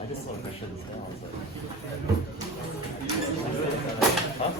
I just saw questions now. I was like, huh?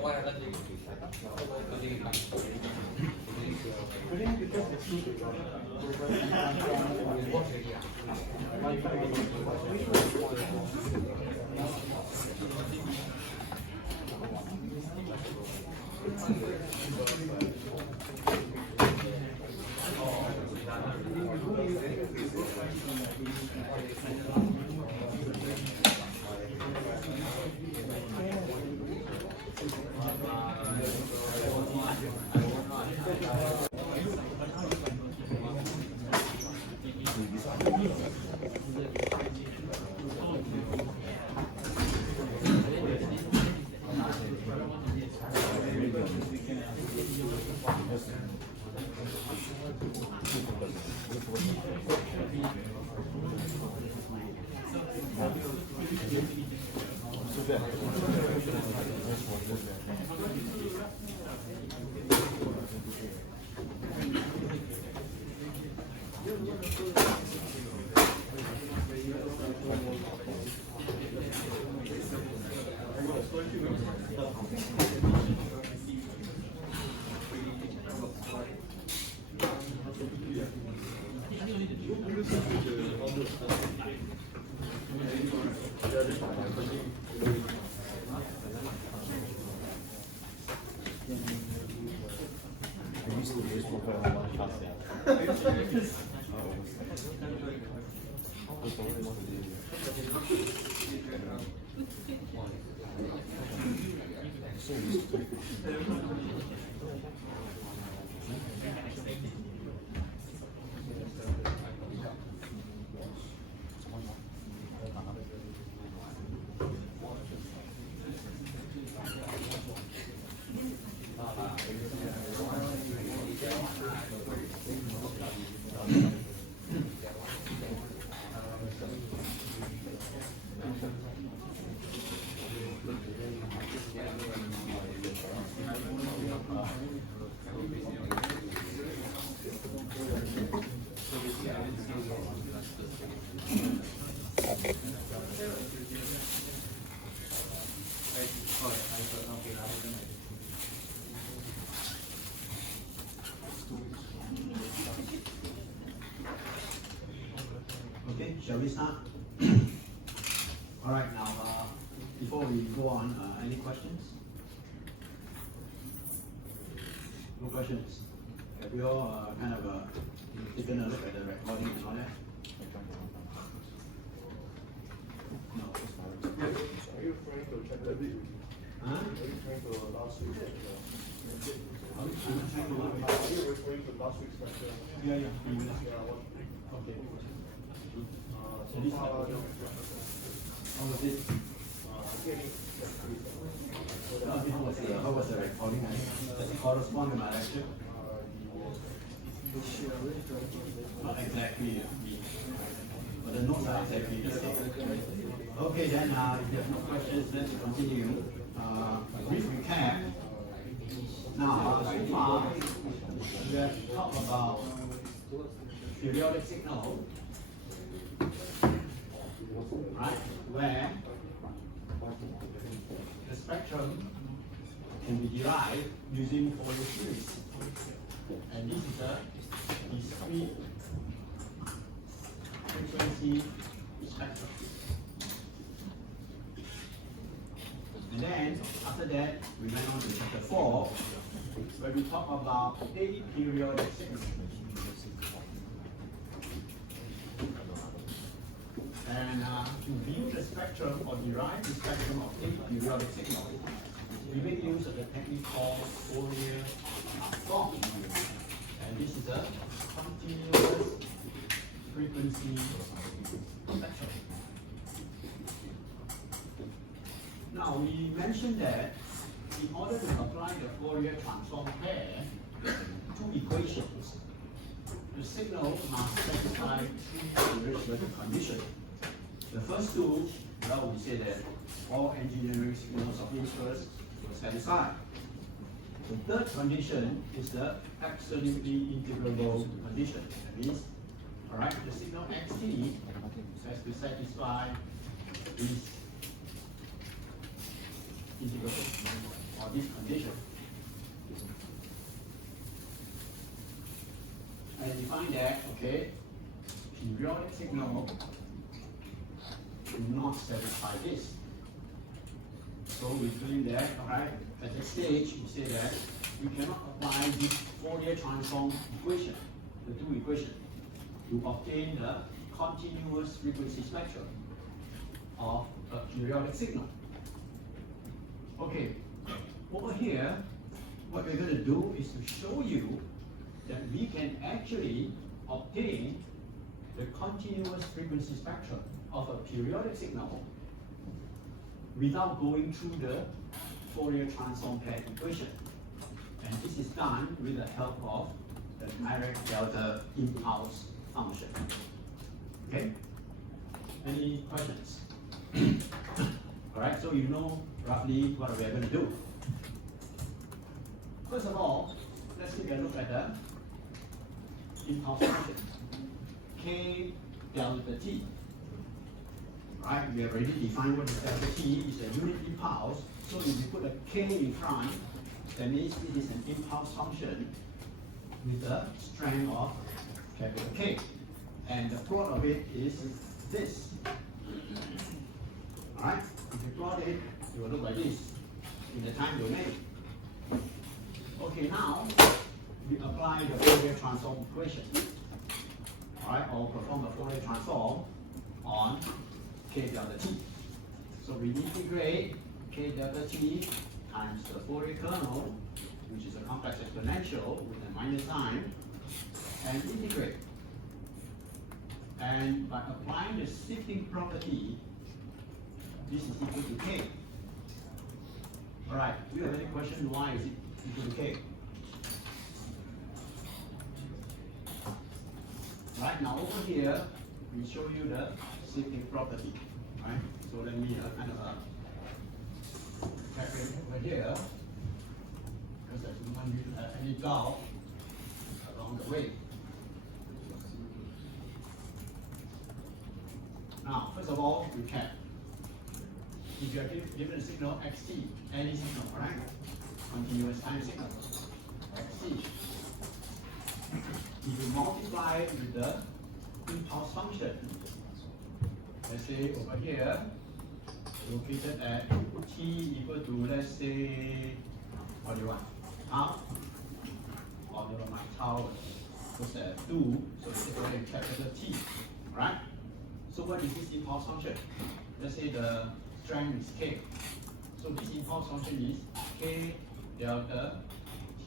Why? Okay, shall we start? All right, now, before we go on, any questions? No questions. Have you all kind of taken a look at the recording and all that? No. Are you referring to chapter 2? Huh? Are you referring to last week's lecture? Are you Are you referring to last week's lecture? Yeah. Yeah, what? Okay. So far, How was it? again, How was the recording? Does it correspond to my lecture? Not exactly, but the notes are exactly the same. Okay, then if you have no questions, let's continue. Brief recap. Now, so far, we have talked about periodic signal, right, where the spectrum can be derived using Fourier series. And this is a discrete frequency spectrum. And then, after that, we went on to chapter 4, where we talk about aperiodic signal. And to view the spectrum or derive the spectrum of aperiodic signal, we make use of the technique called Fourier transform. And this is a continuous frequency spectrum. Now, we mentioned that in order to apply the Fourier transform pair to equations, the signal must satisfy three irreducible conditions. The first two, well, we say that all engineering signals of interest will satisfy. The third condition is the absolutely integrable condition. That means, all right, the signal xt has to satisfy this integral or this condition. And you find that, okay, periodic signal do not satisfy this. So we claim that, alright, at this stage, we say that we cannot apply this Fourier transform equation, the two equations, to obtain the continuous frequency spectrum of a periodic signal. Okay, over here, what we're going to do is to show you that we can actually obtain the continuous frequency spectrum of a periodic signal without going through the Fourier transform pair equation. And this is done with the help of the Dirac delta impulse function. Okay? Any questions? Alright, so you know roughly what we are going to do. First of all, let's take a look at the impulse function. K delta t. Right, we have already defined what is delta t is a unit impulse. So if you put a k in front, that means it is an impulse function with a strength of capital K. And the plot of it is this. Alright, if you plot it, it will look like this in the time domain. Okay, now we apply the Fourier transform equation. Alright, or perform the Fourier transform on k delta t. So we integrate k delta t times the Fourier kernel, which is a complex exponential with a minus sign, and integrate. And by applying the shifting property, this is equal to k. Alright, do you have any question why is it equal to k? Right, now over here, we show you the shifting property. Right? So let me kind of check it over here, because I don't want you to have any doubt along the way. Now, first of all, recap. If you are given a signal xt, any signal, right? Continuous time signal, xt. If you multiply it with the impulse function, let's say over here, located at t equal to, let's say, what do you want? Tau? Or never mind, tau was at 2, so it's equal to capital T, right? So what is this impulse function? Let's say the strength is k. So this impulse function is k delta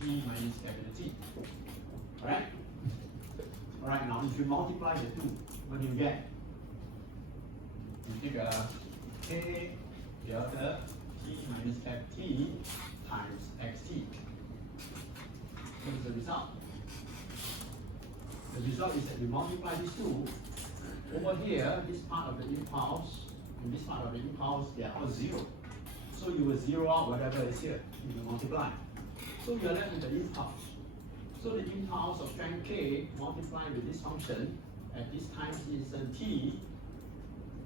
t minus capital T. Alright? Alright, now if you multiply the two, what do you get? You take a k delta t minus cap t times xt. What is the result? The result is that we multiply these two. Over here, this part of the impulse and this part of the impulse, they are all zero. So you will zero out whatever is here if you multiply. So you are left with the impulse. So the impulse of strength K multiplied with this function at this time instant t,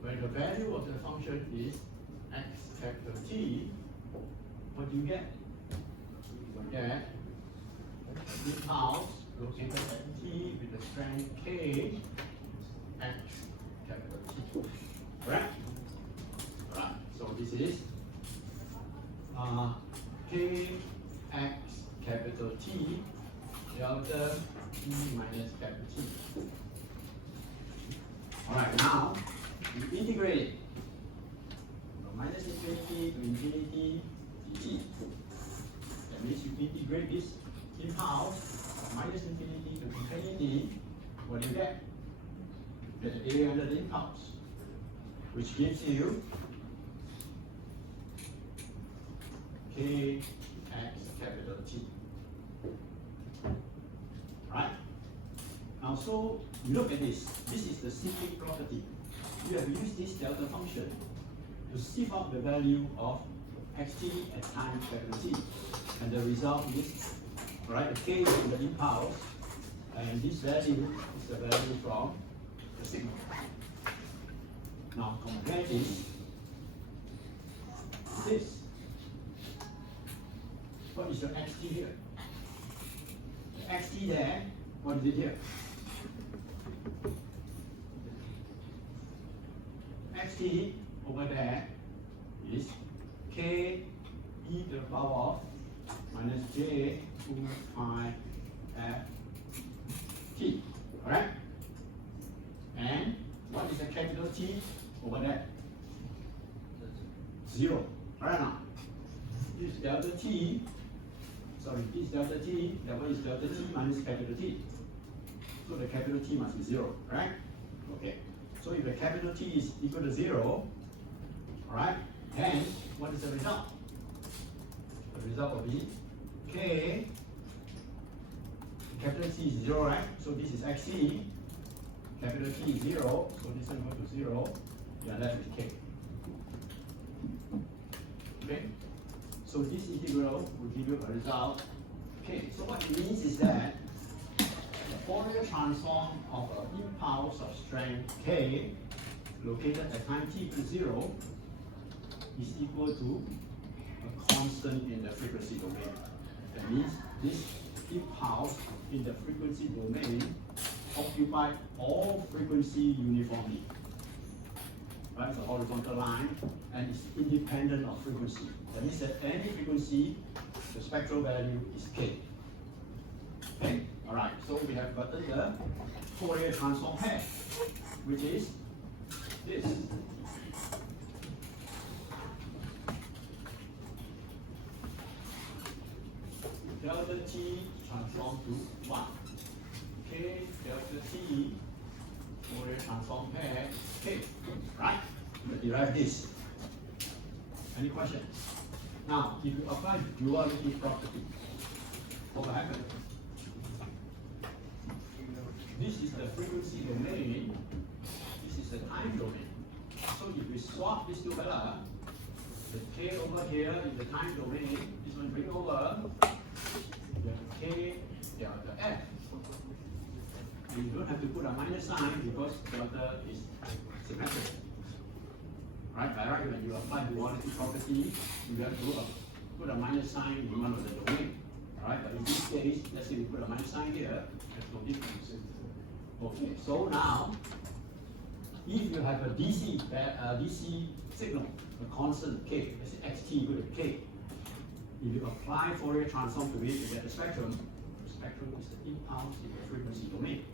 where the value of the function is x capital T, what do you get? You get impulse located at T with the strength K x capital T. Correct? Alright, so this is K x capital T delta T minus capital T. Alright, now you integrate it from minus infinity to infinity dt. That means you integrate this impulse from minus infinity to infinity. What do you get? You get the area under the impulse, which gives you K x capital T. Right? Now, so you look at this. This is the cyclic property. You have used this delta function to sieve out the value of xt at time capital T. And the result is, right, the K is in the impulse, and this value is the value from the signal. Now compare this to this. What is your xt here? The xt there, what is it here? Xt over there is k e to the power of minus j 2 pi f t, correct? And what is the capital T over there? 0, right now. This delta T, sorry, this delta T, that one is delta T minus capital T. So the capital T must be 0, right? Okay. So if the capital T is equal to 0, alright, then what is the result? The result will be K, capital T is 0, right? So this is xt, capital T is 0, so this one equal to 0, you are left with K. Okay? So this integral will give you a result K. So what it means is that the Fourier transform of an impulse of strength K located at time t equals 0 is equal to a constant in the frequency domain. That means this impulse in the frequency domain occupies all frequency uniformly. Right? It's a horizontal line and it's independent of frequency. That means that any frequency, the spectral value is K. Okay? Alright, so we have gotten the Fourier transform pair, which is this. Delta T transform to 1. K delta T Fourier transform pair is K. Right? We derive this. Any questions? Now, if you apply duality property, what will happen? This is the frequency domain, this is the time domain. So if we swap these two together, the K over here is the time domain, this one bring over, you have K delta F. And you don't have to put a minus sign because delta is symmetric. Right, by right, when you apply duality property, you have to put a minus sign in one of the domain. Alright, but in this case, let's say we put a minus sign here, there's no difference. Okay, so now, if you have a DC signal, a constant K, let's say xt equal to K, if you apply Fourier transform to it, you get the spectrum. The spectrum is the impulse in the frequency domain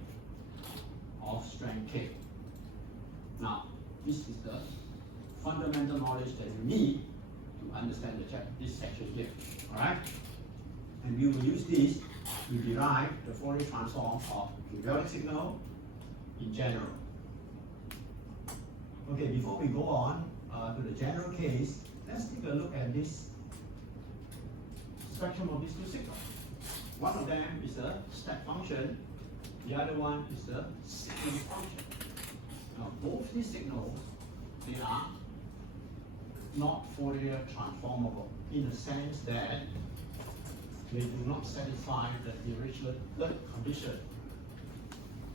of strength K. Now, this is the fundamental knowledge that you need to understand this section here. Alright? And we will use this to derive the Fourier transform of periodic signal in general. Okay, before we go on to the general case, let's take a look at this spectrum of these two signals. One of them is a step function, The other one is the signal function. Now both these signals, they are not Fourier transformable in the sense that they do not satisfy the original third condition,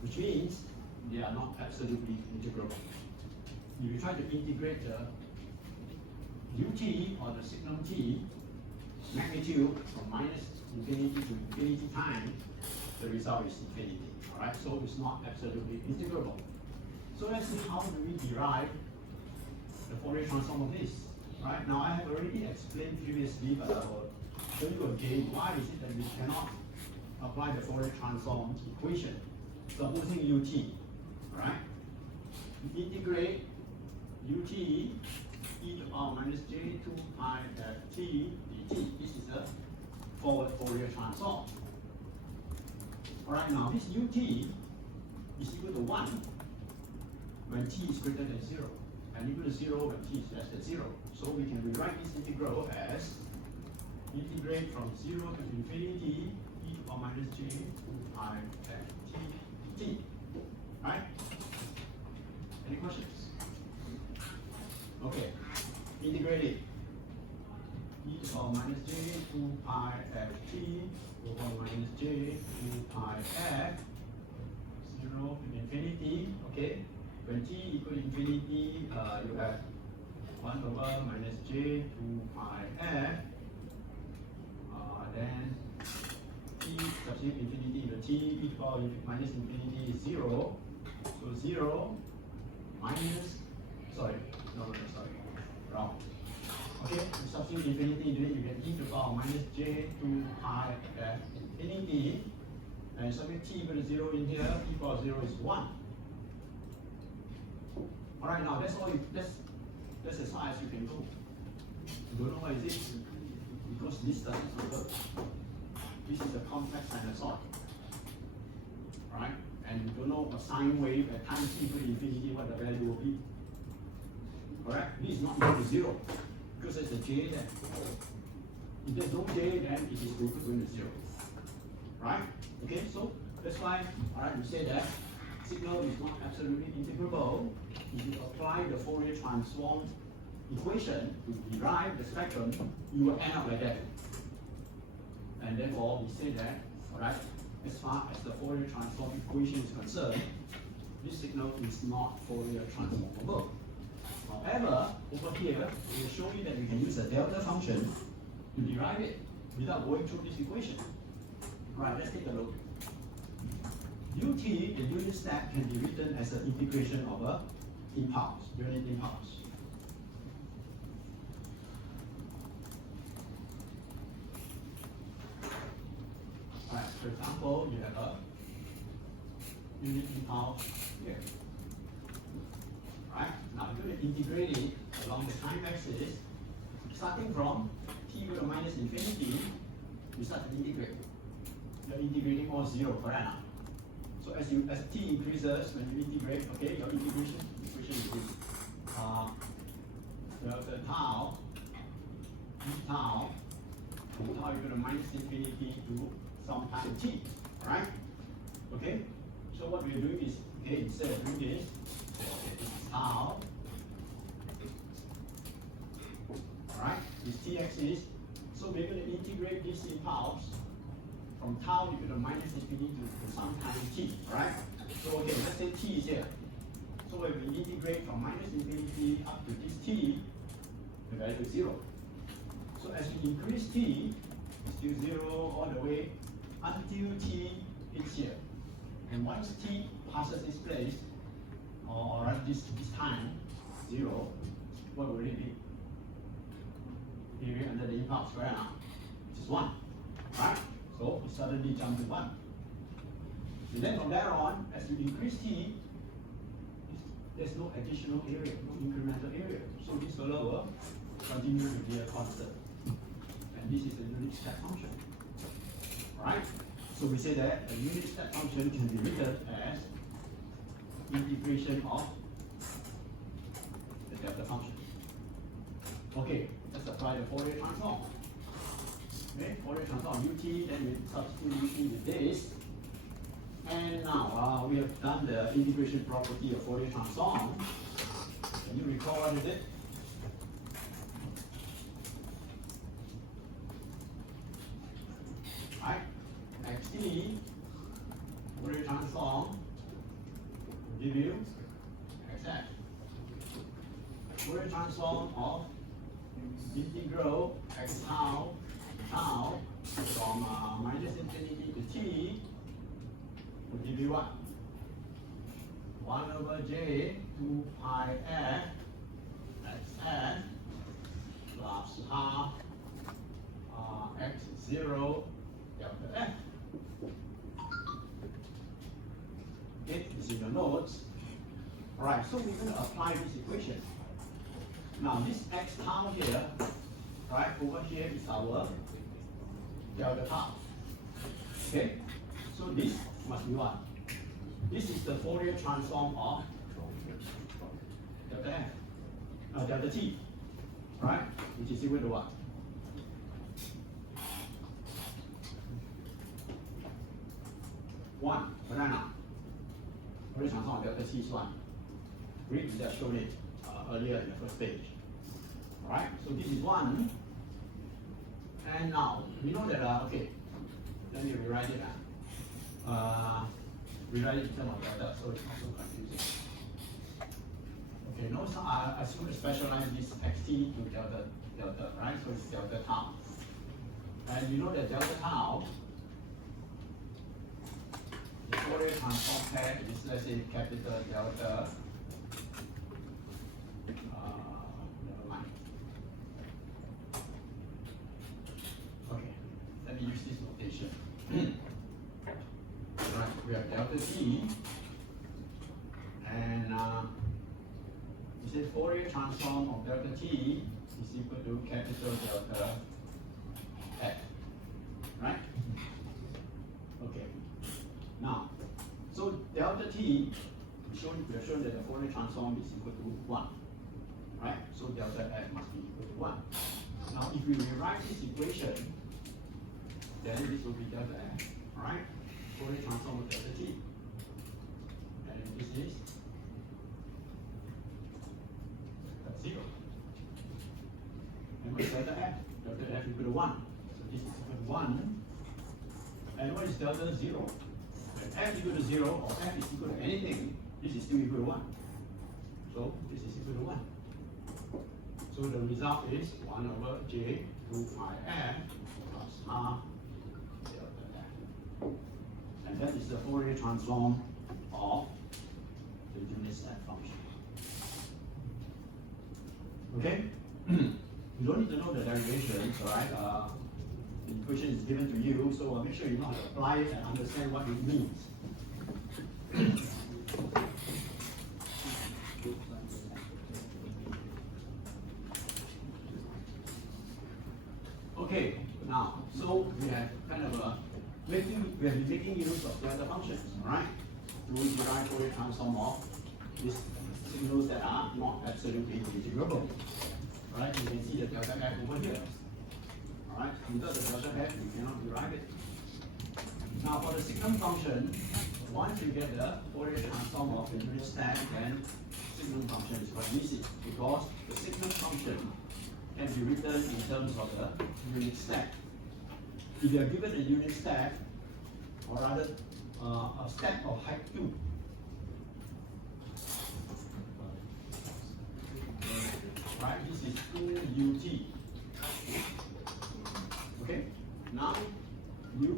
which means they are not absolutely integrable. If you try to integrate the ut or the signal t magnitude from minus infinity to infinity times, the result is infinity. Alright, so it's not absolutely integrable. So let's see how do we derive the Fourier transform of this. Right, now I have already explained previously, but I will show you again why is it that we cannot apply the Fourier transform equation. Supposing ut, right? We integrate ut e to the power minus j 2 pi t dt. This is the forward Fourier transform. Alright, now this ut is equal to 1 when t is greater than 0, and equal to 0 when t is less than 0. So we can rewrite this integral as integrate from 0 to infinity e to the power minus j 2 pi t dt. Right? Any questions? Okay, integrate it. E to the power minus j 2 pi ft to the power minus j 2 pi f 0 to infinity. Okay, when t equal to infinity, you have 1 over minus j 2 pi f. Then t substitute infinity into t e to the power minus infinity is 0. So 0 minus, sorry, wrong. Okay, you substitute infinity into it, you get e to the power minus j 2 pi f infinity. And substitute t equal to 0 in here, e to the power 0 is 1. Alright, now that's all that's as far as you can go. You don't know what is it? Because this doesn't work. This is a complex sinusoid. Right? And you don't know a sine wave at time t equal to infinity what the value will be. Alright? This is not equal to 0 because there's a j there. If there's no j, then it is going to 0. Right? Okay, so that's why we say that signal is not absolutely integrable. If you apply the Fourier transform equation to derive the spectrum, you will end up like that. And therefore, we say that, alright, as far as the Fourier transform equation is concerned, this signal is not Fourier transformable. However, over here, we will show you that we can use a delta function to derive it without going through this equation. Right, let's take a look. ut, the unit step, can be written as an integration of a impulse, unit impulse. Alright, for example, you have a unit impulse here. Right, now you're going to integrate it along the time axis, starting from t equal to minus infinity, you start to integrate. You're integrating all 0, correct? So as t increases, when you integrate, okay, your integration equation is this. The tau, from tau equal to minus infinity to some time t, right? Okay, so what we're doing is, okay, instead of doing this, this is tau, alright, this t-axis, so we're going to integrate this impulse from tau equal to minus infinity to some time t, right? So okay, let's say t is here. So when we integrate from minus infinity up to this t, the value is 0. So as we increase t, it's still 0 all the way until t is here. And once t passes this place, or this time, 0, what will it be? Period under the impulse, right now, which is 1, right? So it suddenly jumps to 1. And then from there on, as you increase t, there's no additional area, no incremental area. So this fellow will continue to be a constant. And this is the unit step function. Right? So we say that a unit step function can be written as integration of the delta function. Okay, let's apply the Fourier transform. Okay, Fourier transform ut, then we substitute ut with this. And now we have done the integration property of Fourier transform. Can you recall what is it? Right? xt Fourier transform give you xx. Fourier transform of integral x tau from minus infinity to t will give you what? 1 over j 2 pi f xf plus half x0 delta f. Okay, this is your notes. Alright, so we're going to apply this equation. Now this x tau here, right, over here is our delta tau. Okay, so this must be what? This is the Fourier transform of delta f, delta t, right? Which is equal to what? One, banana. Fourier transform of delta t is one. We just showed it earlier in the first page. Alright, so this is one. And now, we know that, okay, let me rewrite it. Rewrite it in terms of delta, so it's not so confusing. Okay, notice I assume to specialize this xt to delta, right? So it's delta tau. And you know that delta tau, the Fourier transform pair is, let's say, capital delta. Never mind. Okay, let me use this notation. Right, we have delta t, and you say Fourier transform of delta t is equal to capital delta f, right? Okay. Now, so delta t, we have shown that the Fourier transform is equal to 1, right? So delta f must be equal to 1. Now, if we rewrite this equation, then this will be delta f, right? Fourier transform of delta t. And this is 0. And what is delta f? Delta f equal to 1. So this is equal to 1. And what is delta 0? If f is equal to 0 or f is equal to anything, this is still equal to 1. So this is equal to 1. So the result is 1 over j 2 pi f plus half delta f. And that is the Fourier transform of the unit step function. Okay? You don't need to know the derivations, right? The equation is given to you, so make sure you know how to apply it and understand what it means. Okay, now, so we have kind of we have been making use of delta functions, right? To derive Fourier transform of these signals that are not absolutely integrable. Right? You can see the delta f over here. Alright, without the delta f, you cannot derive it. Now for the signal function, once you get the Fourier transform of the unit step, then signal function is quite easy because the signal function can be written in terms of the unit step. If you are given a unit step, or rather a step of height 2, right? This is 2 ut. Okay? Now you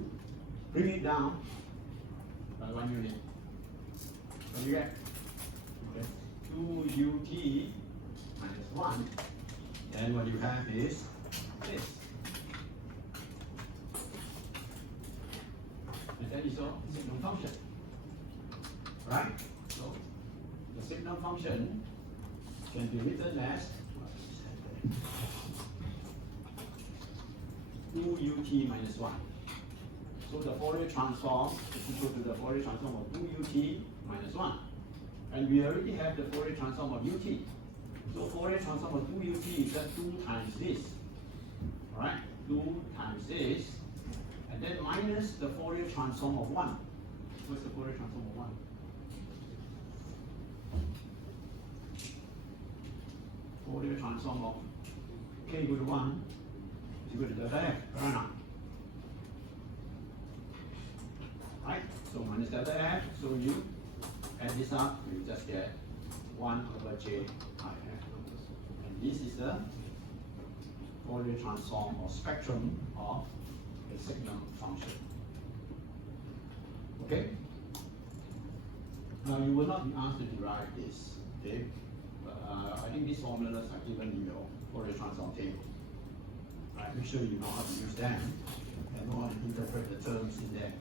bring it down by 1 unit. What do you get? Okay. 2 ut minus 1. Then what you have is this. And that is your signal function. Right? So the signal function can be written as 2 ut minus 1. So the Fourier transform is equal to the Fourier transform of 2 ut minus 1. And we already have the Fourier transform of ut. So Fourier transform of 2 ut is just 2 times this. Alright? 2 times this. And then minus the Fourier transform of 1. What's the Fourier transform of 1? Fourier transform of k equal to 1 is equal to delta f, right now. Right? So minus delta f, so you add this up, you just get 1 over j I f. And this is the Fourier transform or spectrum of a signal function. Okay? Now you will not be asked to derive this, okay? But I think these formulas are given in your Fourier transform table. Right? Make sure you know how to use them and know how to interpret the terms in there.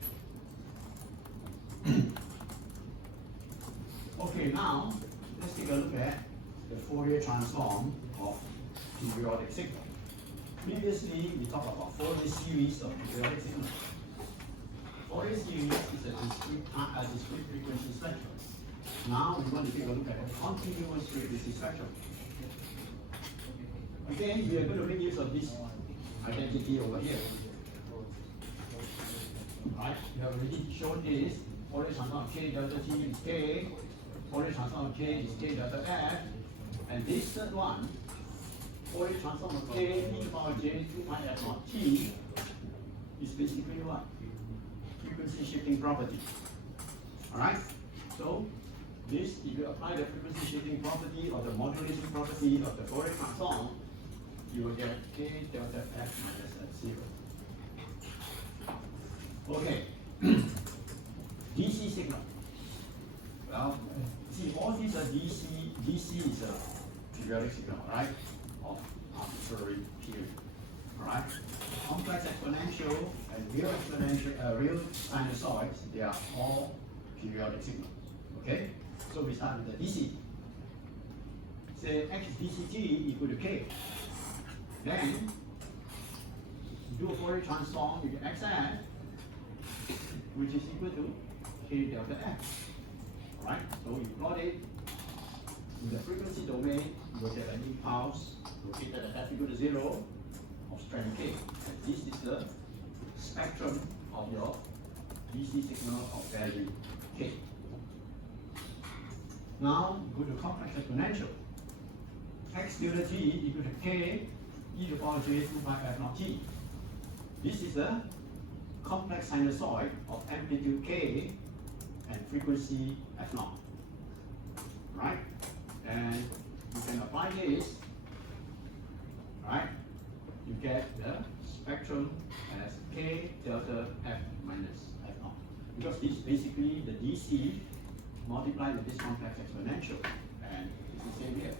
Okay, now let's take a look at the Fourier transform of periodic signal. Previously, we talked about Fourier series of periodic signals. Fourier series is a discrete frequency spectrum. Now we want to take a look at a continuous frequency spectrum. Again, we are going to make use of this identity over here. Right? We have already shown this. Fourier transform of k delta t is k. Fourier transform of k is k delta f. And this third one, Fourier transform of k e to the power j 2 pi f naught t, is basically what? Frequency shifting property. Alright? So, this, if you apply the frequency shifting property or the modulation property of the Fourier transform, you will get k delta f minus f0. Okay. DC signal. Well, see, all these are DC. DC is a periodic signal, right? Of arbitrary period. Alright? Complex exponential and real exponential, real sinusoids, they are all periodic signals. Okay? So we start with the DC. Say x dct equal to k. Then do a Fourier transform with xf, which is equal to k delta f. Alright? So you plot it in the frequency domain, you will get an impulse located at f equal to 0 of strength k. And this is the spectrum of your DC signal of value k. Now go to complex exponential. X delta t equal to k e to the power j 2 pi f naught t. This is a complex sinusoid of amplitude k and frequency f naught. Right? And you can apply this, right? You get the spectrum as k delta f minus f naught. Because this is basically the DC multiplied with this complex exponential. And it's the same here.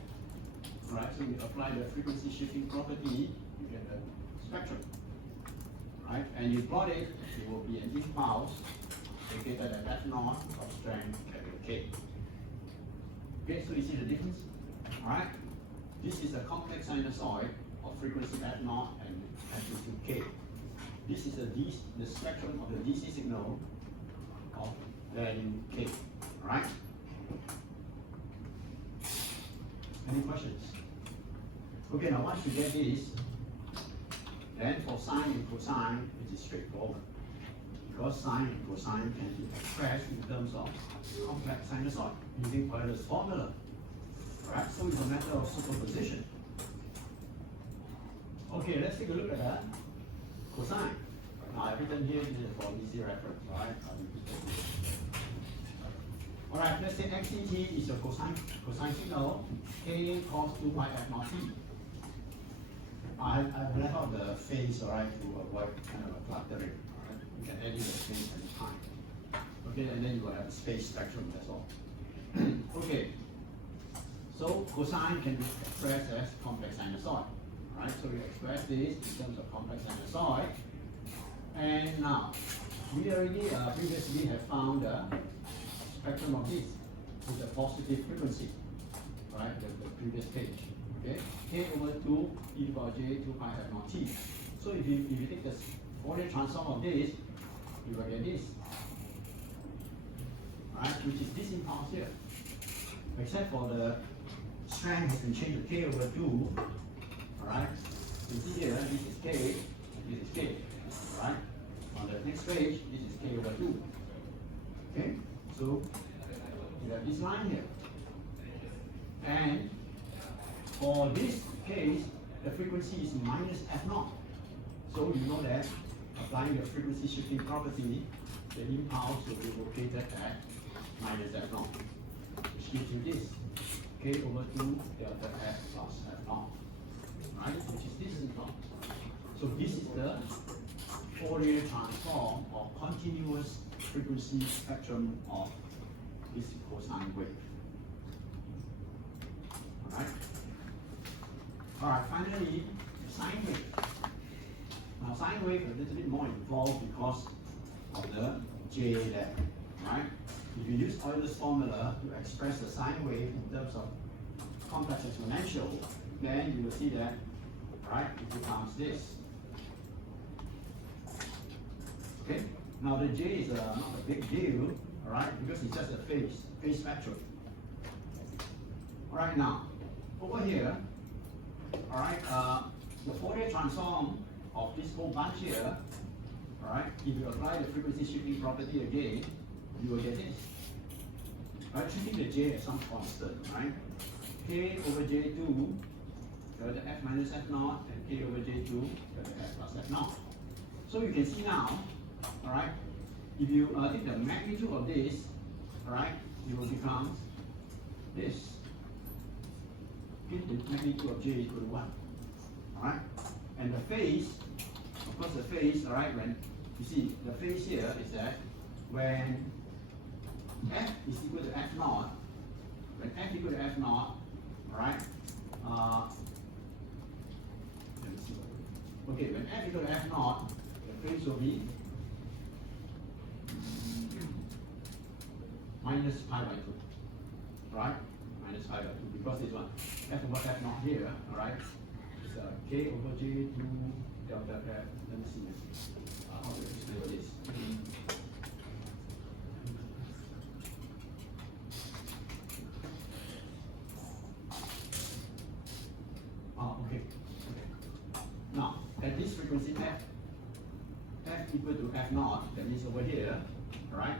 Right? So you apply the frequency shifting property, you get the spectrum. Right? And you plot it, it will be an impulse located at f naught of strength capital K. Okay, so you see the difference? Alright? This is a complex sinusoid of frequency f naught and amplitude K. This is the spectrum of the DC signal of value K. Alright? Any questions? Okay, now once you get this, then for sine and cosine, it is straightforward. Because sine and cosine can be expressed in terms of complex sinusoid using Euler's formula. Right? So it's a matter of superposition. Okay, let's take a look at that. Cosine. Now I've written here for easy reference, right? Alright, let's say xct is a cosine signal, k cos 2 pi f naught t. I've left out the phase, alright, to avoid kind of a cluttering. Alright, you can add in the phase and time. Okay, and then you will have a space spectrum, that's all. Okay, so cosine can be expressed as complex sinusoid. Right, so we express this in terms of complex sinusoid. And now, we already previously have found the spectrum of this with a positive frequency. Right, the previous page. Okay, k over 2 e to the power j 2 pi f naught t. So if you take the Fourier transform of this, you will get this. Right, which is this impulse here. Except for the strength has been changed to k over 2. Alright, you see here, this is k, this is k. Alright, on the next page, this is k over 2. Okay, So you have this line here. And for this case, the frequency is minus f0. So you know that applying the frequency shifting property, the impulse will be located at minus f0, which gives you this, k over 2 delta f plus f0, right? Which is this impulse. So this is the Fourier transform of continuous frequency spectrum of this cosine wave. Alright, finally, sine wave. Now, sine wave is a little bit more involved because of the J there, right? If you use Euler's formula to express the sine wave in terms of complex exponential, then you will see that, right, it becomes this. Okay? Now, the J is not a big deal, alright, because it's just a phase spectrum. Alright, now, over here, alright, the Fourier transform of this whole bunch here, alright, if you apply the frequency shifting property again, you will get this. Right, treating the J as some constant, right? K over J2, delta F minus F0, and K over J2, delta F plus F0. So you can see now, alright, if you take the magnitude of this, alright, it will become this. Okay, the magnitude of J is equal to 1. Alright? And the phase, of course the phase, alright, when you see the phase here is that when F is equal to F0, when F equal to F0, alright, let me see. Okay, when F equal to F0, the phase will be minus pi by 2. Right? Minus pi by 2, because this one, F over F0 here, alright, is K over J2 delta F. Let me see how to explain this. Okay. Now, at this frequency F equal to F0, that means over here, alright,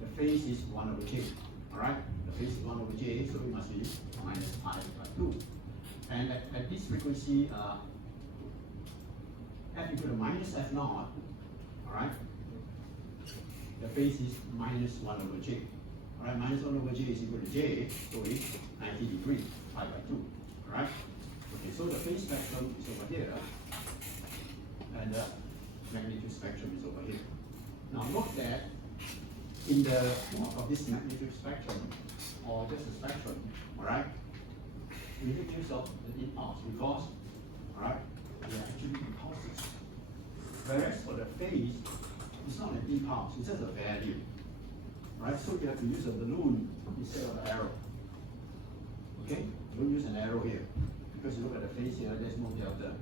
the phase is 1 over J, alright? The phase is 1 over J, so it must be minus pi by 2. And at this frequency, F equal to minus F0, alright? The phase is minus 1 over J. Alright, minus 1 over J is equal to J, so it's 90 degrees, pi by 2. Alright? Okay, so the phase spectrum is over here, and the magnitude spectrum is over here. Now note that in the plot of this magnitude spectrum, or just a spectrum, alright, we make use of the impulse because, alright, they are actually impulses. Whereas for the phase, it's not an impulse, it's just a value. Right? So you have to use a balloon instead of an arrow. Okay? Don't use an arrow here. Because you look at the phase here, there's no delta.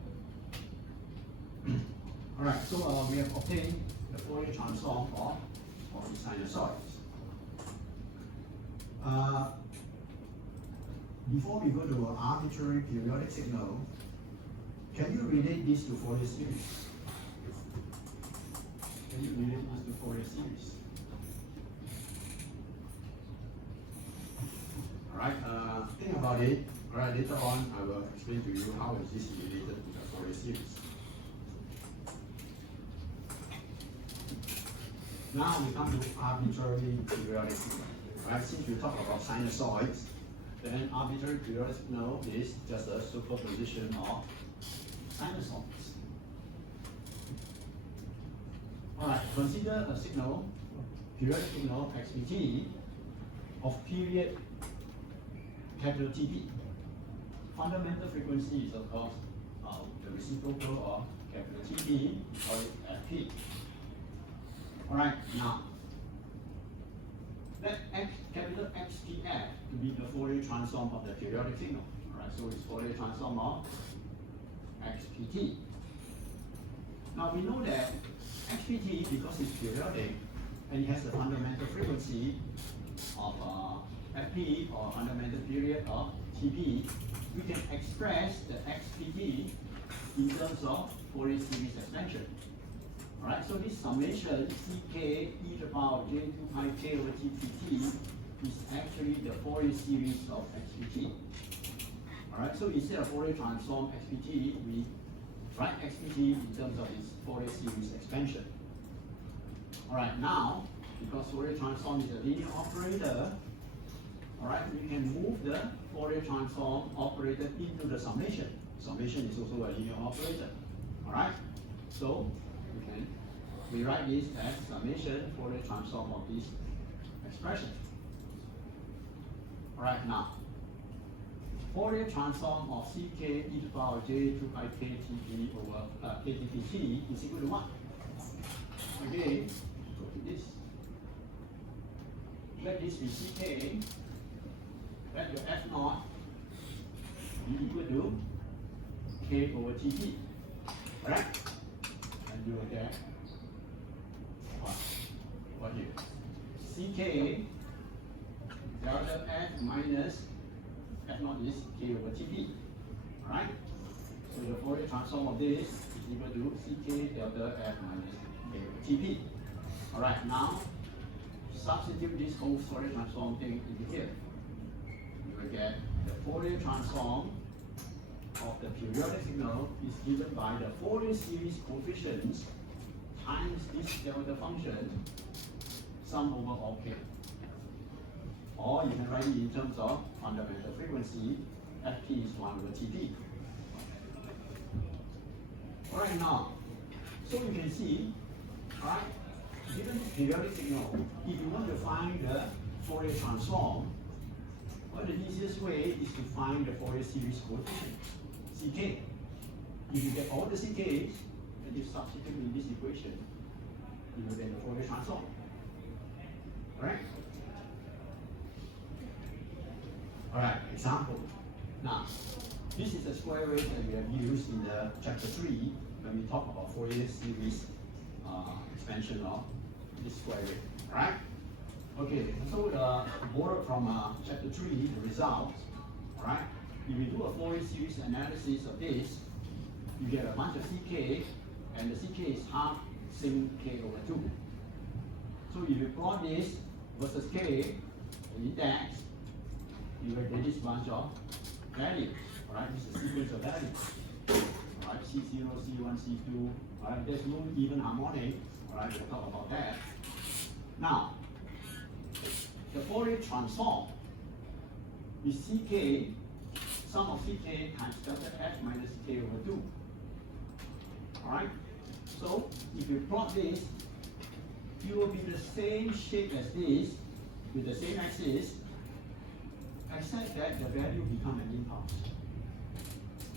Alright, so we have obtained the Fourier transform of the sinusoids. Before we go to an arbitrary periodic signal, can you relate this to Fourier series? Can you relate this to Fourier series? Alright, think about it. Alright, later on I will explain to you how is this related to the Fourier series. Now we come to arbitrary periodic signal. Right? Since we talk about sinusoids, then arbitrary periodic signal is just a superposition of sinusoids. Alright, consider a signal, periodic signal xpt of period capital TP. Fundamental frequency is of course the reciprocal of capital TP, or FP. Alright, now let capital XPF to be the Fourier transform of the periodic signal. Alright, so it's Fourier transform of XPT. Now we know that XPT, because it's periodic and it has the fundamental frequency of FP, or fundamental period of TP, we can express the XPT in terms of Fourier series expansion. Alright, so this summation Ck e to the power j2 pi k over tpt is actually the Fourier series of xpt. Alright, so instead of Fourier transform xpt, we write xpt in terms of its Fourier series expansion. Alright, now, because Fourier transform is a linear operator, alright, we can move the Fourier transform operator into the summation. Summation is also a linear operator. Alright, so we can rewrite this as summation Fourier transform of this expression. Alright, now, Fourier transform of ck e to the power j2 pi kt over ktpt is equal to 1. Again, go to this. Let this be ck, let your f naught be equal to k over tp. Right? And you will get what here? ck delta f minus f naught is k over tp. Alright? So the Fourier transform of this is equal to ck delta f minus k over tp. Alright, now substitute this whole Fourier transform thing into here. You will get the Fourier transform of the periodic signal is given by the Fourier series coefficients times this delta function sum over all k. Or you can write it in terms of fundamental frequency, ft is 1 over tp. Alright, now, so you can see, alright, given this periodic signal, if you want to find the Fourier transform, well, the easiest way is to find the Fourier series coefficients, ck. If you get all the ck's, and you substitute in this equation, you will get the Fourier transform. Alright? Alright, example. Now, this is the square wave that we have used in the chapter 3 when we talk about Fourier series expansion of this square wave. Alright? Okay, so borrowed from chapter 3, the results. Alright? If you do a Fourier series analysis of this, you get a bunch of ck, and the ck is half sin k over 2. So if you plot this versus k, the index, you will get this bunch of values. Alright, this is a sequence of values. Alright, C0, C1, C2. Alright, there's no even harmonic. Alright, we'll talk about that. Now, the Fourier transform is ck, sum of ck times delta f minus k over 2. Alright, so if you plot this, it will be the same shape as this, with the same axis, except that the value become an impulse.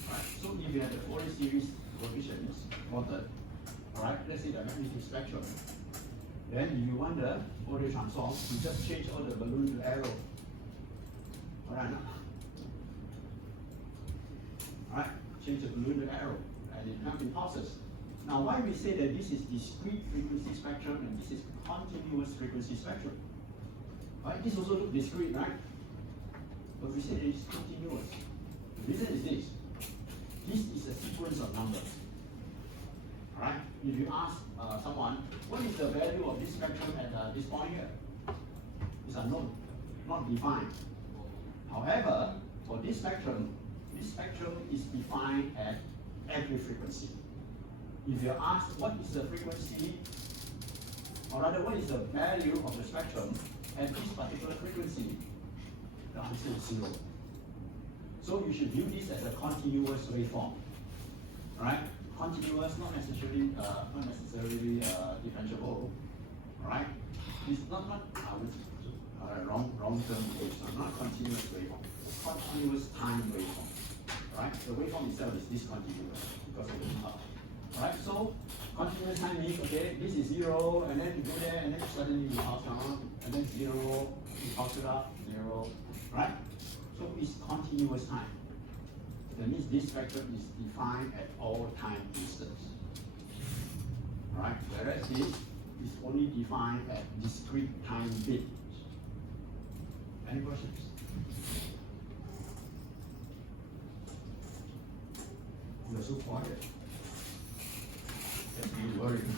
Right? So if you have the Fourier series coefficients plotted, alright, let's say the magnetic spectrum, then you want the Fourier transform, you just change all the balloon to arrow. Alright, alright, change the balloon to arrow, and it comes in pulses. Now why we say that this is discrete frequency spectrum and this is continuous frequency spectrum? Right? This also looks discrete, right? But we say that it's continuous. The reason is this. This is a sequence of numbers. Alright? If you ask someone, what is the value of this spectrum at this point here? It's unknown, not defined. However, for this spectrum is defined at every frequency. If you're asked what is the frequency, or rather what is the value of the spectrum at this particular frequency, the answer is 0. So you should view this as a continuous waveform. Alright? Continuous, not necessarily differentiable. Alright? It's not wrong term waveform, not continuous waveform. Continuous time waveform. Right? The waveform itself is discontinuous because of the impulse. Alright, so continuous time means, okay, this is 0, and then you go there, and then suddenly you pulse down, and then 0, you pulse it up, 0, right? So it's continuous time. That means this spectrum is defined at all time instants. Alright, whereas this is only defined at discrete time bits. Any questions? You're so quiet. Just be worried.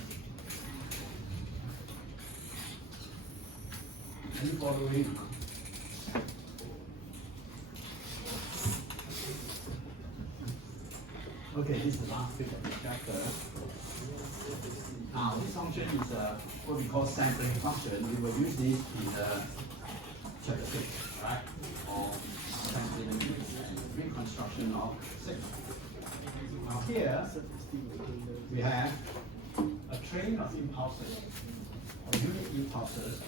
you following? Okay, this is the last bit of the chapter. Now, this function is what we call sampling function. We will use this in chapter 6, right? Or sampling and reconstruction of signal. Now here, we have a train of impulses, or unit impulses,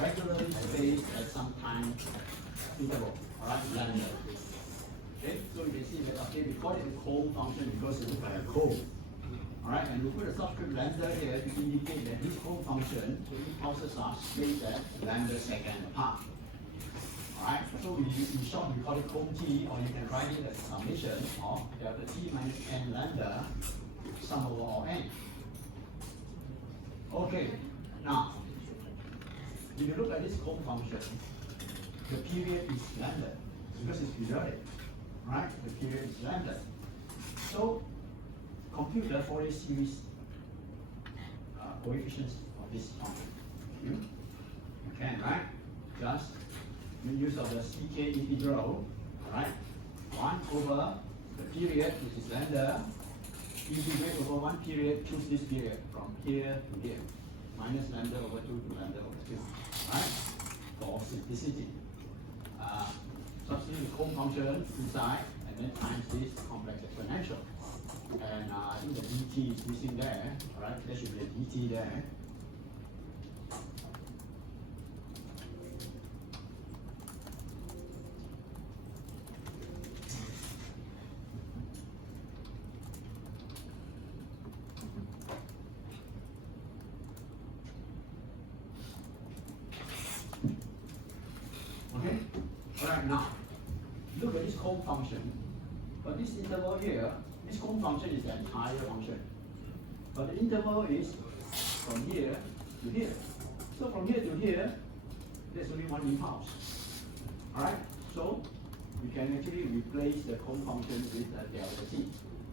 regularly spaced at some time interval, alright, lambda. Okay, so you can see that, okay, we call it a cone function because it looks like a cone. Alright, and we put a subscript lambda here to indicate that this cone function, the impulses are spaced at lambda second apart. Alright, so in short, we call it cone t, or you can write it as a summation of delta t minus n lambda, sum over all n. Okay, now, if you look at this cone function, the period is lambda, because it's periodic. Right, the period is lambda. So, compute the Fourier series coefficients of this function. You can, right? Just make use of the ck integral, right? 1 over the period, which is lambda, integrate over one period, choose this period from here to here, minus lambda over 2 to lambda over 2, right? For simplicity. Substitute the cone function inside and then times this complex exponential. And I think the dt is missing there, alright? There should be a dt there. Okay? Alright, now. Look at this cone function. But this interval here, this cone function is the entire function. But the interval is from here to here. So from here to here, there's only one impulse. Alright? So we can actually replace the cone function with delta t.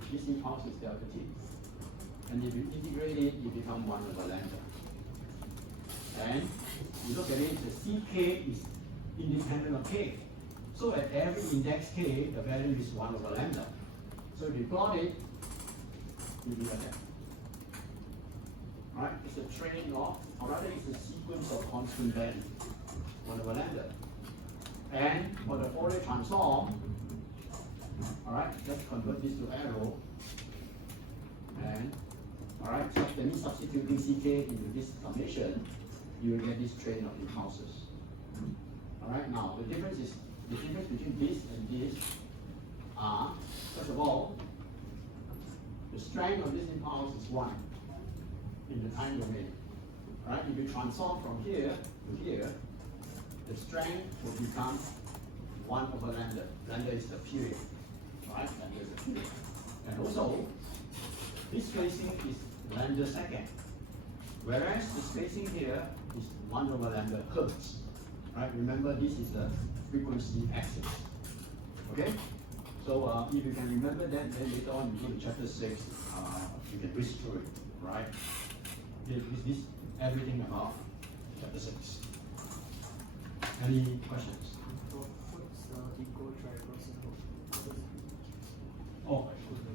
This impulse is delta t. And if you integrate it, it becomes 1 over lambda. And you look at it, the ck is independent of k. So at every index k, the value is 1 over lambda. So if you plot it, you do like that. Right? It's a train of, or rather it's a sequence of constant values, 1 over lambda. And for the Fourier transform, alright, let's convert this to arrow. And alright, so that means substituting ck into this summation, you will get this train of impulses. Alright, now the difference between this and this are, first of all, the strength of this impulse is 1 in the time domain. Right? If you transform from here to here, the strength will become 1 over lambda. Lambda is the period. Right? Lambda is the period. And also, this spacing is lambda second. Whereas the spacing here is 1 over lambda hertz. Right? Remember, this is the frequency axis. Okay? So if you can remember that, then later on you go to chapter 6, you can read through it, right? This everything about chapter 6. Any questions? What's equal triangle symbol? Oh,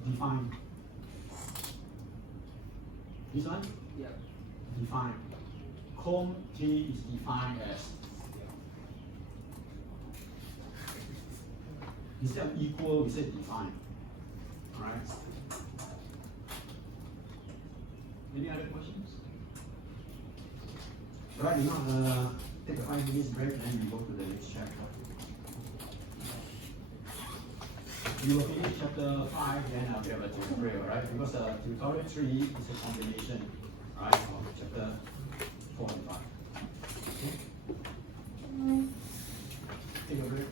define. This one? Yeah. Define. Cone T is defined as. Instead of equal, we say define. Alright? Any other questions? Alright, now take a 5 minutes break and we go to the next chapter. You will finish chapter 5, then I'll have a tutorial, right? Because tutorial 3 is a combination, right, of chapter 4 and 5. Okay? Take a break.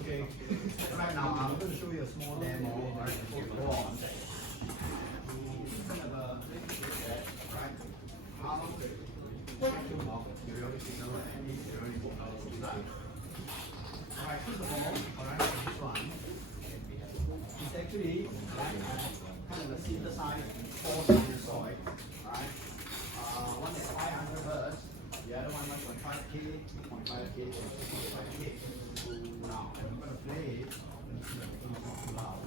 Okay, right now I'm going to show you a small demo, right, for the ball. Right, how spectrum of periodic signal and anti-periodic looks like. Alright, first of all, alright, this one is actually right, kind of a synthesized 4 sinusoid, right? One is 500 hertz, the other one 1.5K, 2.5K, and 2.5K. Now, I'm going to play it. It's not too loud.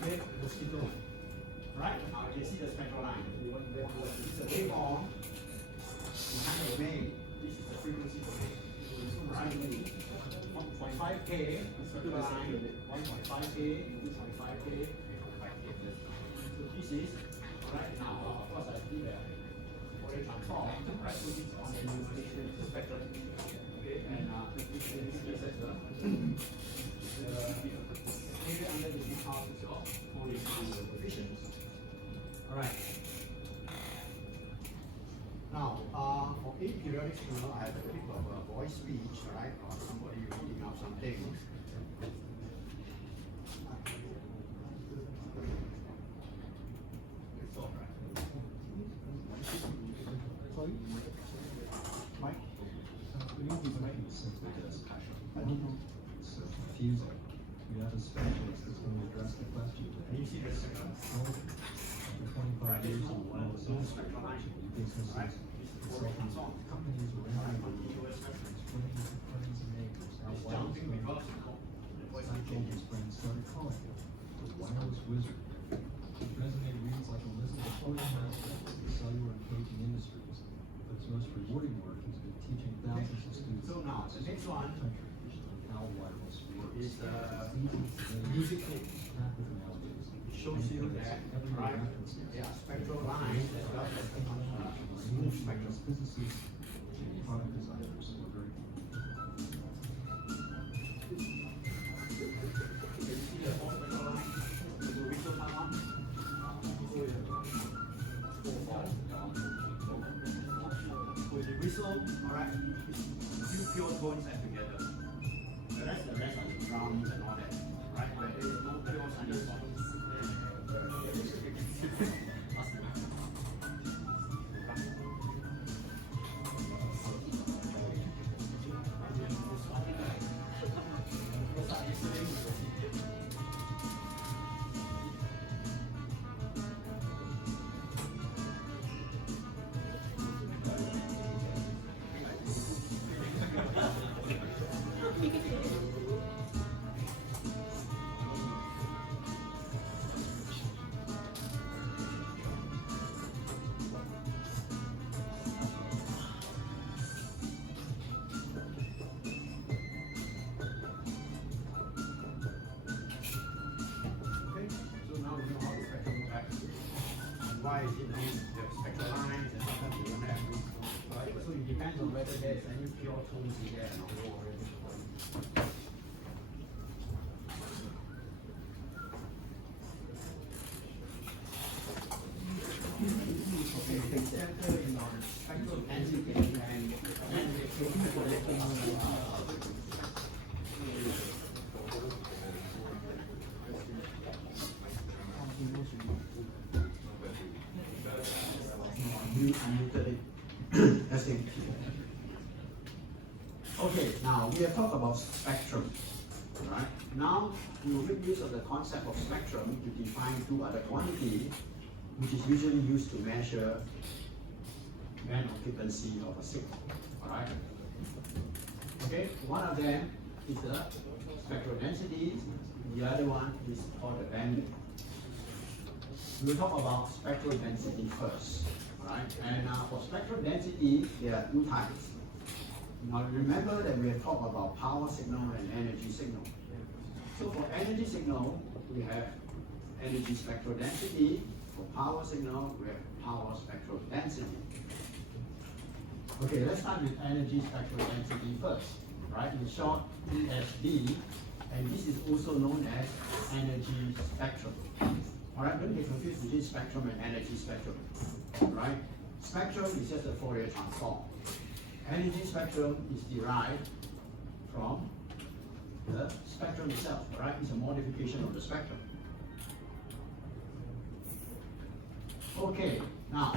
Okay, mosquito. Right, now you can see the spectral line. This is a waveform. Kind of wave. This is the frequency domain. Right, 1.5K spectral line, 1.5K, 2.5K. So this is right now. Of course, I do that. Fourier transform. Right, so this is on the spectrum. Okay, and this is the area under the big house is your Fourier coefficients. All right. Now, for aperiodic signal, I have a bit of a voice speech, right, or somebody reading out something. It's all right. Sorry? Mike? We don't use Mike simply this. I don't know. It's so confusing. We have a specialist that's going to address the question. Can you see the spectrum? For 25 years in the world, businesses, consultants, companies around the world, splitting into parties and makers. Now, wireless friends started calling it the wireless wizard. His resume reads like a list of floating milestones in the cellular and paging industries, but his most rewarding work has been teaching thousands of students So now, the next one how wireless works. is musical graphic analogies. shows you that, right, yeah, spectral lines as well as smooth spectrum. Physicists and product designers are very With the whistle, alright, few pure tones add together. The rest are the drums and all that, right? Where there is no pure sinusoid. Why is it these the spectral lines and sometimes you don't have these, right? So it depends on whether there's any pure tones in there or not. Okay, you can center in our spectral density and Okay, now we have talked about spectrum. Right? Now we will make use of the concept of spectrum to define two other quantities, which is usually used to measure band occupancy of a signal. Alright? Okay, one of them is the spectral density, The other one is called the bandwidth. We'll talk about spectral density first, right? And for spectral density, there are two types. Now remember that we have talked about power signal and energy signal. So for energy signal, we have energy spectral density. For power signal, we have power spectral density. Okay, let's start with energy spectral density first, right? In short, ESD, and this is also known as energy spectrum. All right, don't get confused between spectrum and energy spectrum, right? Spectrum is just a Fourier transform. Energy spectrum is derived from the spectrum itself, right? It's a modification of the spectrum. Okay, now,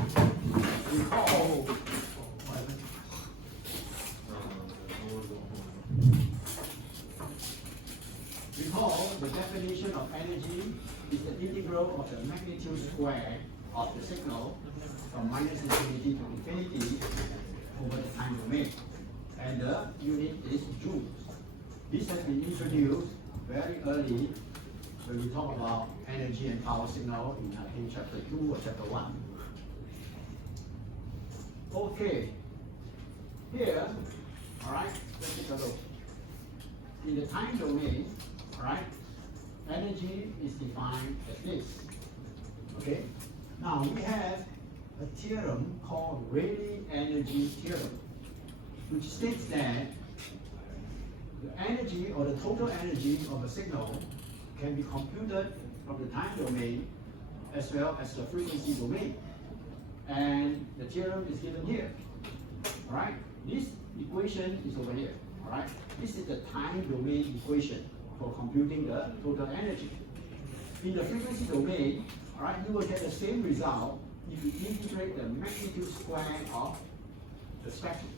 recall, the definition of energy is the integral of the magnitude square of the signal from minus infinity to infinity over the time domain. And the unit is joules. This has been introduced very early when we talk about energy and power signal in chapter 2 or chapter 1. Okay, here, all right, let's take a look. In the time domain, all right, energy is defined as this. Okay, now we have a theorem called Rayleigh energy theorem, which states that the energy or the total energy of a signal can be computed from the time domain as well as the frequency domain. And the theorem is given here. All right, this equation is over here. All right, this is the time domain equation for computing the total energy. In the frequency domain, all right, you will get the same result if you integrate the magnitude square of the spectrum.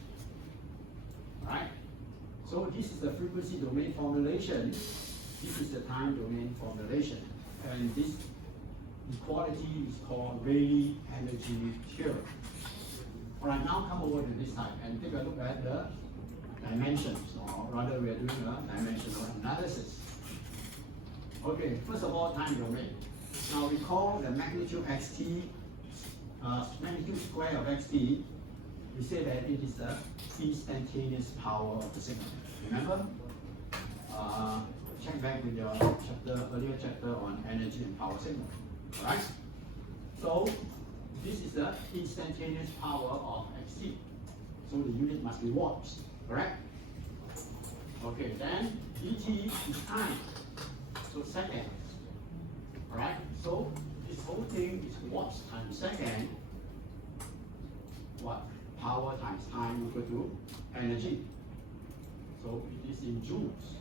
All right, so this is the frequency domain formulation. This is the time domain formulation, and this equality is called Rayleigh energy theorem. All right, now come over to this side and take a look at the dimensions, or rather we are doing a dimensional analysis. Okay, first of all, time domain. Now recall the magnitude xt, magnitude square of xt, we say that it is the instantaneous power of the signal. Remember? Check back with your earlier chapter on energy and power signal. Alright? So this is the instantaneous power of xt. So the unit must be watts, correct? Okay, then dt is time. So seconds. Alright? So this whole thing is watts times second. What? Power times time equal to energy. So it is in joules.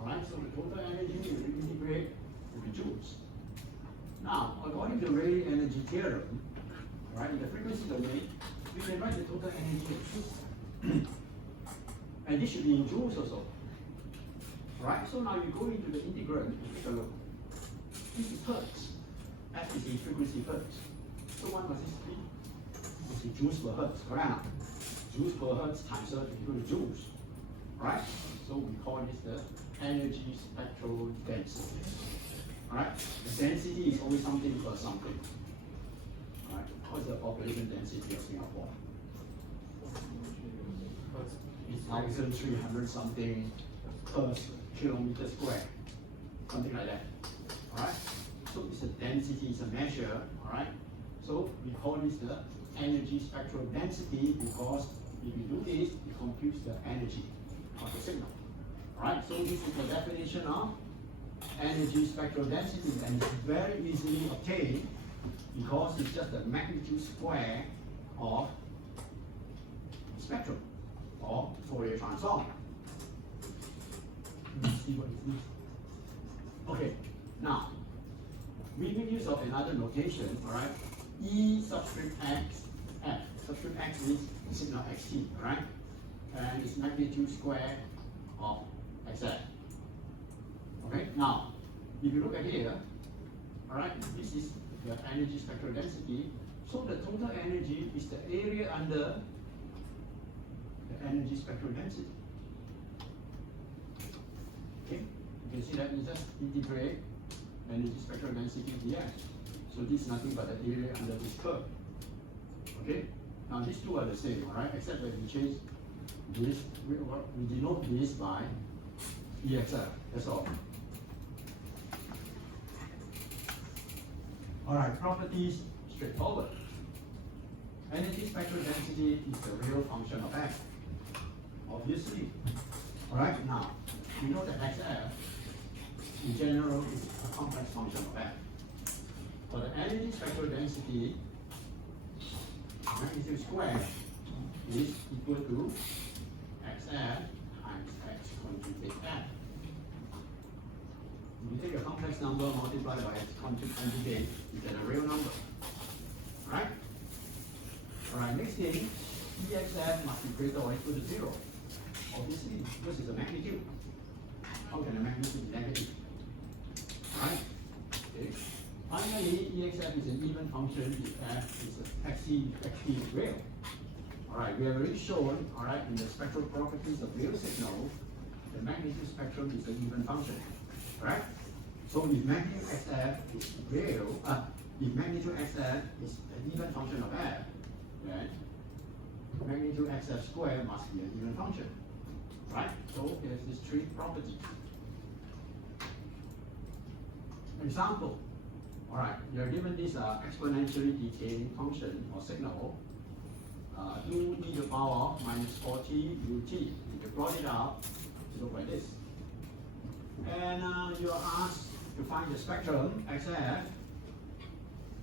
Alright, so the total energy we integrate will be joules. Now, according to Rayleigh energy theorem, right, in the frequency domain, we can write the total energy as joules. And this should be in joules also. Right, so now you go into the integrand, you take a look. This is hertz. F is in frequency hertz. So what must this be? It's in joules per hertz, correct? Joules per hertz times hertz equal to joules. Right? So we call this the energy spectral density. Alright? The density is always something plus something. Alright? What is the population density of Singapore? It's 1,300 something per kilometer square. Something like that. Alright? So it's a density, it's a measure, alright? So we call this the energy spectral density because if you do this, it computes the energy of the signal. Alright, so this is the definition of energy spectral density, and it's very easily obtained because it's just the magnitude square of spectrum or Fourier transform. Let's see what is this. Okay, now we make use of another notation, alright? E subscript x f. Subscript x is signal xt, right? And it's magnitude square of xf. Okay, now if you look at here, alright, this is the energy spectral density. So the total energy is the area under the energy spectral density. Okay, can see that you just integrate energy spectral density dx. So this is nothing but the area under this curve. Okay? Now these two are the same, alright? Except that we change this, we denote this by EXF. That's all. Alright, properties straightforward. Energy spectral density is the real function of F. Obviously. Alright, now we know that XF in general is a complex function of F. For the energy spectral density, magnitude squared is equal to XF times X conjugate F. If you take a complex number multiplied by its conjugate, you get a real number. Right? Alright, next thing, EXF must be greater or equal to 0. Obviously, because it's a magnitude. How can a magnitude be negative? Right? Okay. Finally, EXF is an even function if F is a XT is real. Alright, we have already shown, alright, in the spectral properties of real signals, the magnitude spectrum is an even function. Right? So if magnitude XF is real, if magnitude XF is an even function of F, then magnitude XF squared must be an even function. Right? So there's these three properties. Example. Alright, you're given this exponentially decaying function or signal, 2 e to the power minus 4t ut. If you plot it out, it looks like this. And you are asked to find the spectrum, XF,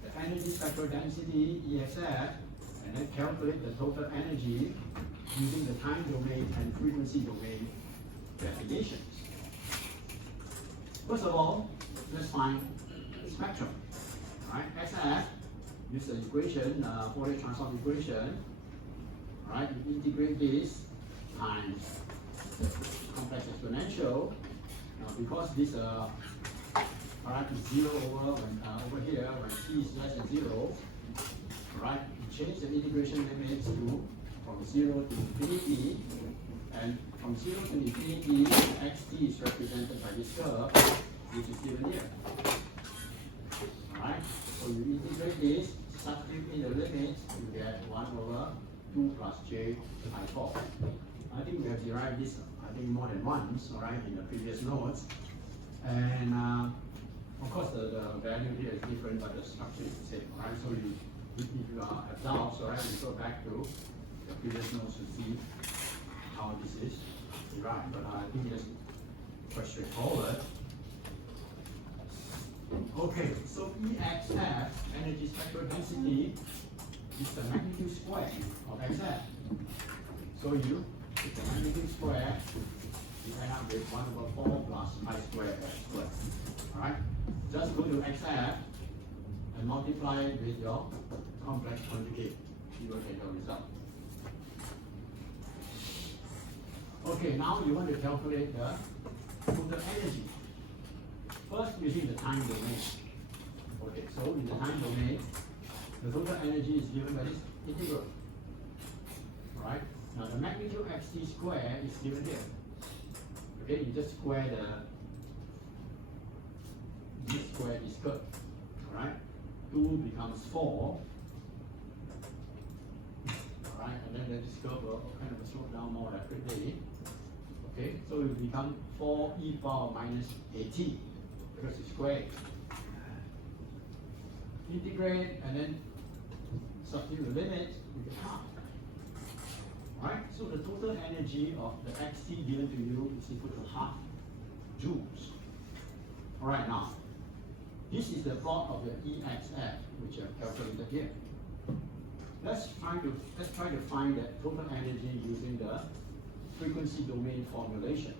the energy spectral density, EXF, and then calculate the total energy using the time domain and frequency domain definitions. First of all, let's find the spectrum. Right? XF, use the equation, Fourier transform equation. Right? You integrate this times complex exponential. Now, because this alright is 0 over here when t is less than 0, right? You change the integration limits to from 0 to infinity, and from 0 to infinity, xt is represented by this curve, which is given here. Alright, so you integrate this, substitute in the limits, you get 1 over 2 plus j by 4. I think we have derived this, I think more than once, alright, in the previous notes. And of course the value here is different, but the structure is the same, alright? So if you have doubts, alright, you go back to the previous notes to see how this is derived. But I think it's quite straightforward. Okay, so EXF, energy spectral density, is the magnitude square of XF. So you take the magnitude square, you end up with 1 over 4 plus I squared X squared. Alright? Just go to XF and multiply it with your complex conjugate. You will get your result. Okay, now you want to calculate the total energy. First, using the time domain. Okay, so in the time domain, the total energy is given by this integral. Alright? Now the magnitude xt square is given here. Okay, you just square this square is good. Alright? 2 becomes 4. Alright, and then this curve will kind of slope down more rapidly. Okay, so it will become 4 e power minus at because it's squared. Integrate and then substitute the limit, you get half. Alright, so the total energy of the xt given to you is equal to half joules. Alright, now, this is the plot of the EXF, which I have calculated here. Let's try to find the total energy using the frequency domain formulation.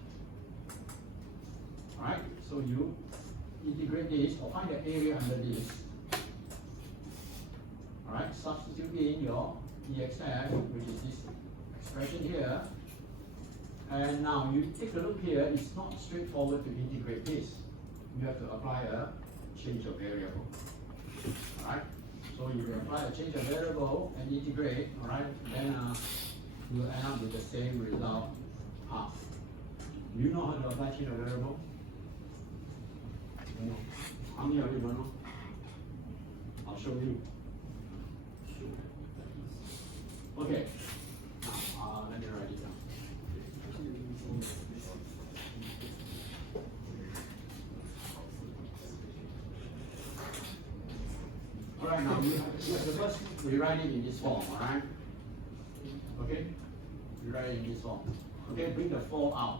Alright, so you integrate this or find the area under this. Alright, substitute in your EXF, which is this expression here. And now you take a look here, it's not straightforward to integrate this. You have to apply a change of variable. Alright, so you can apply a change of variable and integrate, alright, then you end up with the same result, half. Do you know how to apply change of variable? argument. I'll show you. Okay. Now, let me write it down. All right, now the first we write it in this form. All right. Okay. We write it in this form. Okay. Bring the 4 out.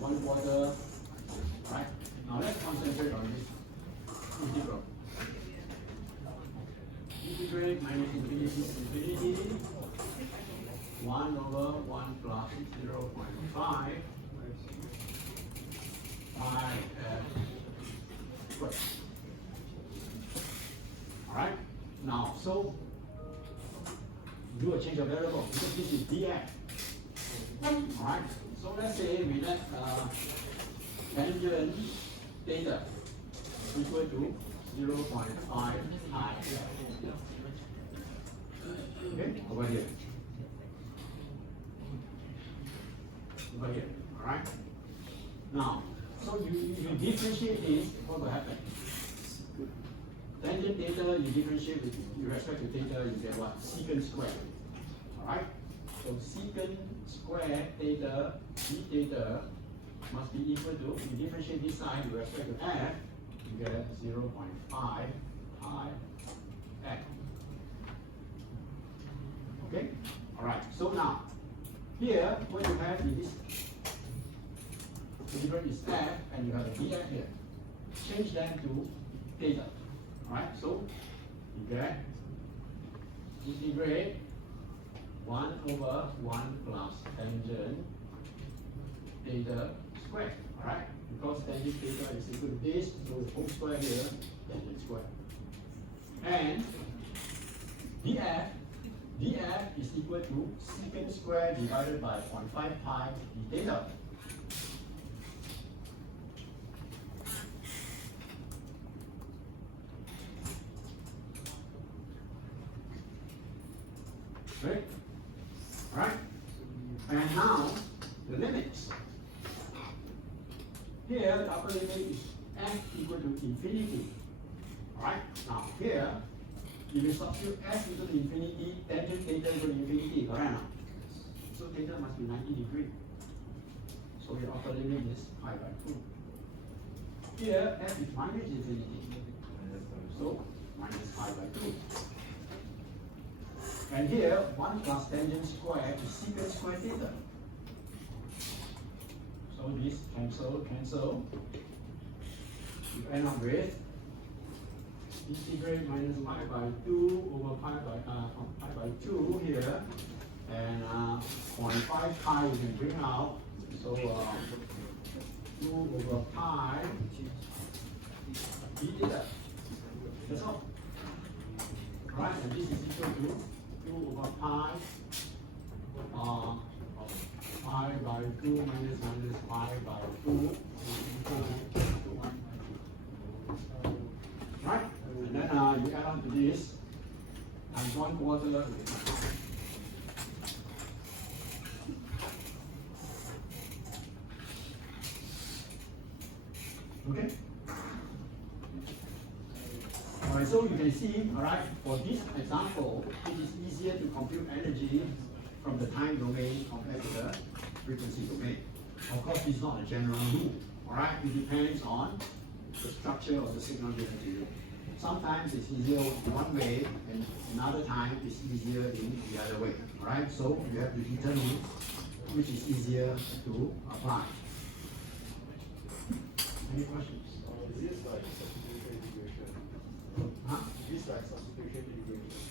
So 1/4. All right. Now let's concentrate on this integral. Integrate minus infinity to infinity. 1/1 plus 0.5 pi f squared. Alright? Now, so do a change of variable because this is df. Alright? So let's say we let tangent theta equal to 0.5 pi. Okay, over here. Over here, alright? Now, so you differentiate this, what will happen? Tangent theta, you differentiate with respect to theta, you get what? Secant squared. Alright? So secant squared theta, d theta must be equal to, you differentiate this side with respect to f, you get 0.5 pi f. Okay? Alright, so now, here, what you have in this integral is f, and you have a df here. Change them to theta. Alright, so you get integrate 1/1 plus tangent theta squared. Alright, because tangent theta is equal to this, so the whole square here, tangent squared. And df is equal to secant squared divided by 0.5 pi d theta. Right? Right? And now, the limits. Here, the upper limit is f equal to infinity. Alright? Now, here, if you substitute f equal to infinity, tangent theta equal to infinity, correct now? So theta must be 90 degrees. So your upper limit is pi by 2. Here, f is minus infinity. So, minus pi by 2. And here, 1 plus tangent square is secant square theta. So this cancel. You end up with integrate minus pi by 2 over pi by 2 here. And 0.5 pi you can bring out. So 2 over pi d theta. That's all. Right, and this is equal to 2 over pi by 2 minus pi by 2 right? And then you add on to this times 1/4. Okay? Alright, so you can see, alright, for this example, it is easier to compute energy from the time domain compared to the frequency domain. Of course, this is not a general rule, alright? It depends on the structure of the signal given to you. Sometimes it's easier one way, and another time it's easier in the other way, alright? So you have to determine which is easier to apply. Any questions? Is this like substitution integration? Huh? Is this like substitution integration?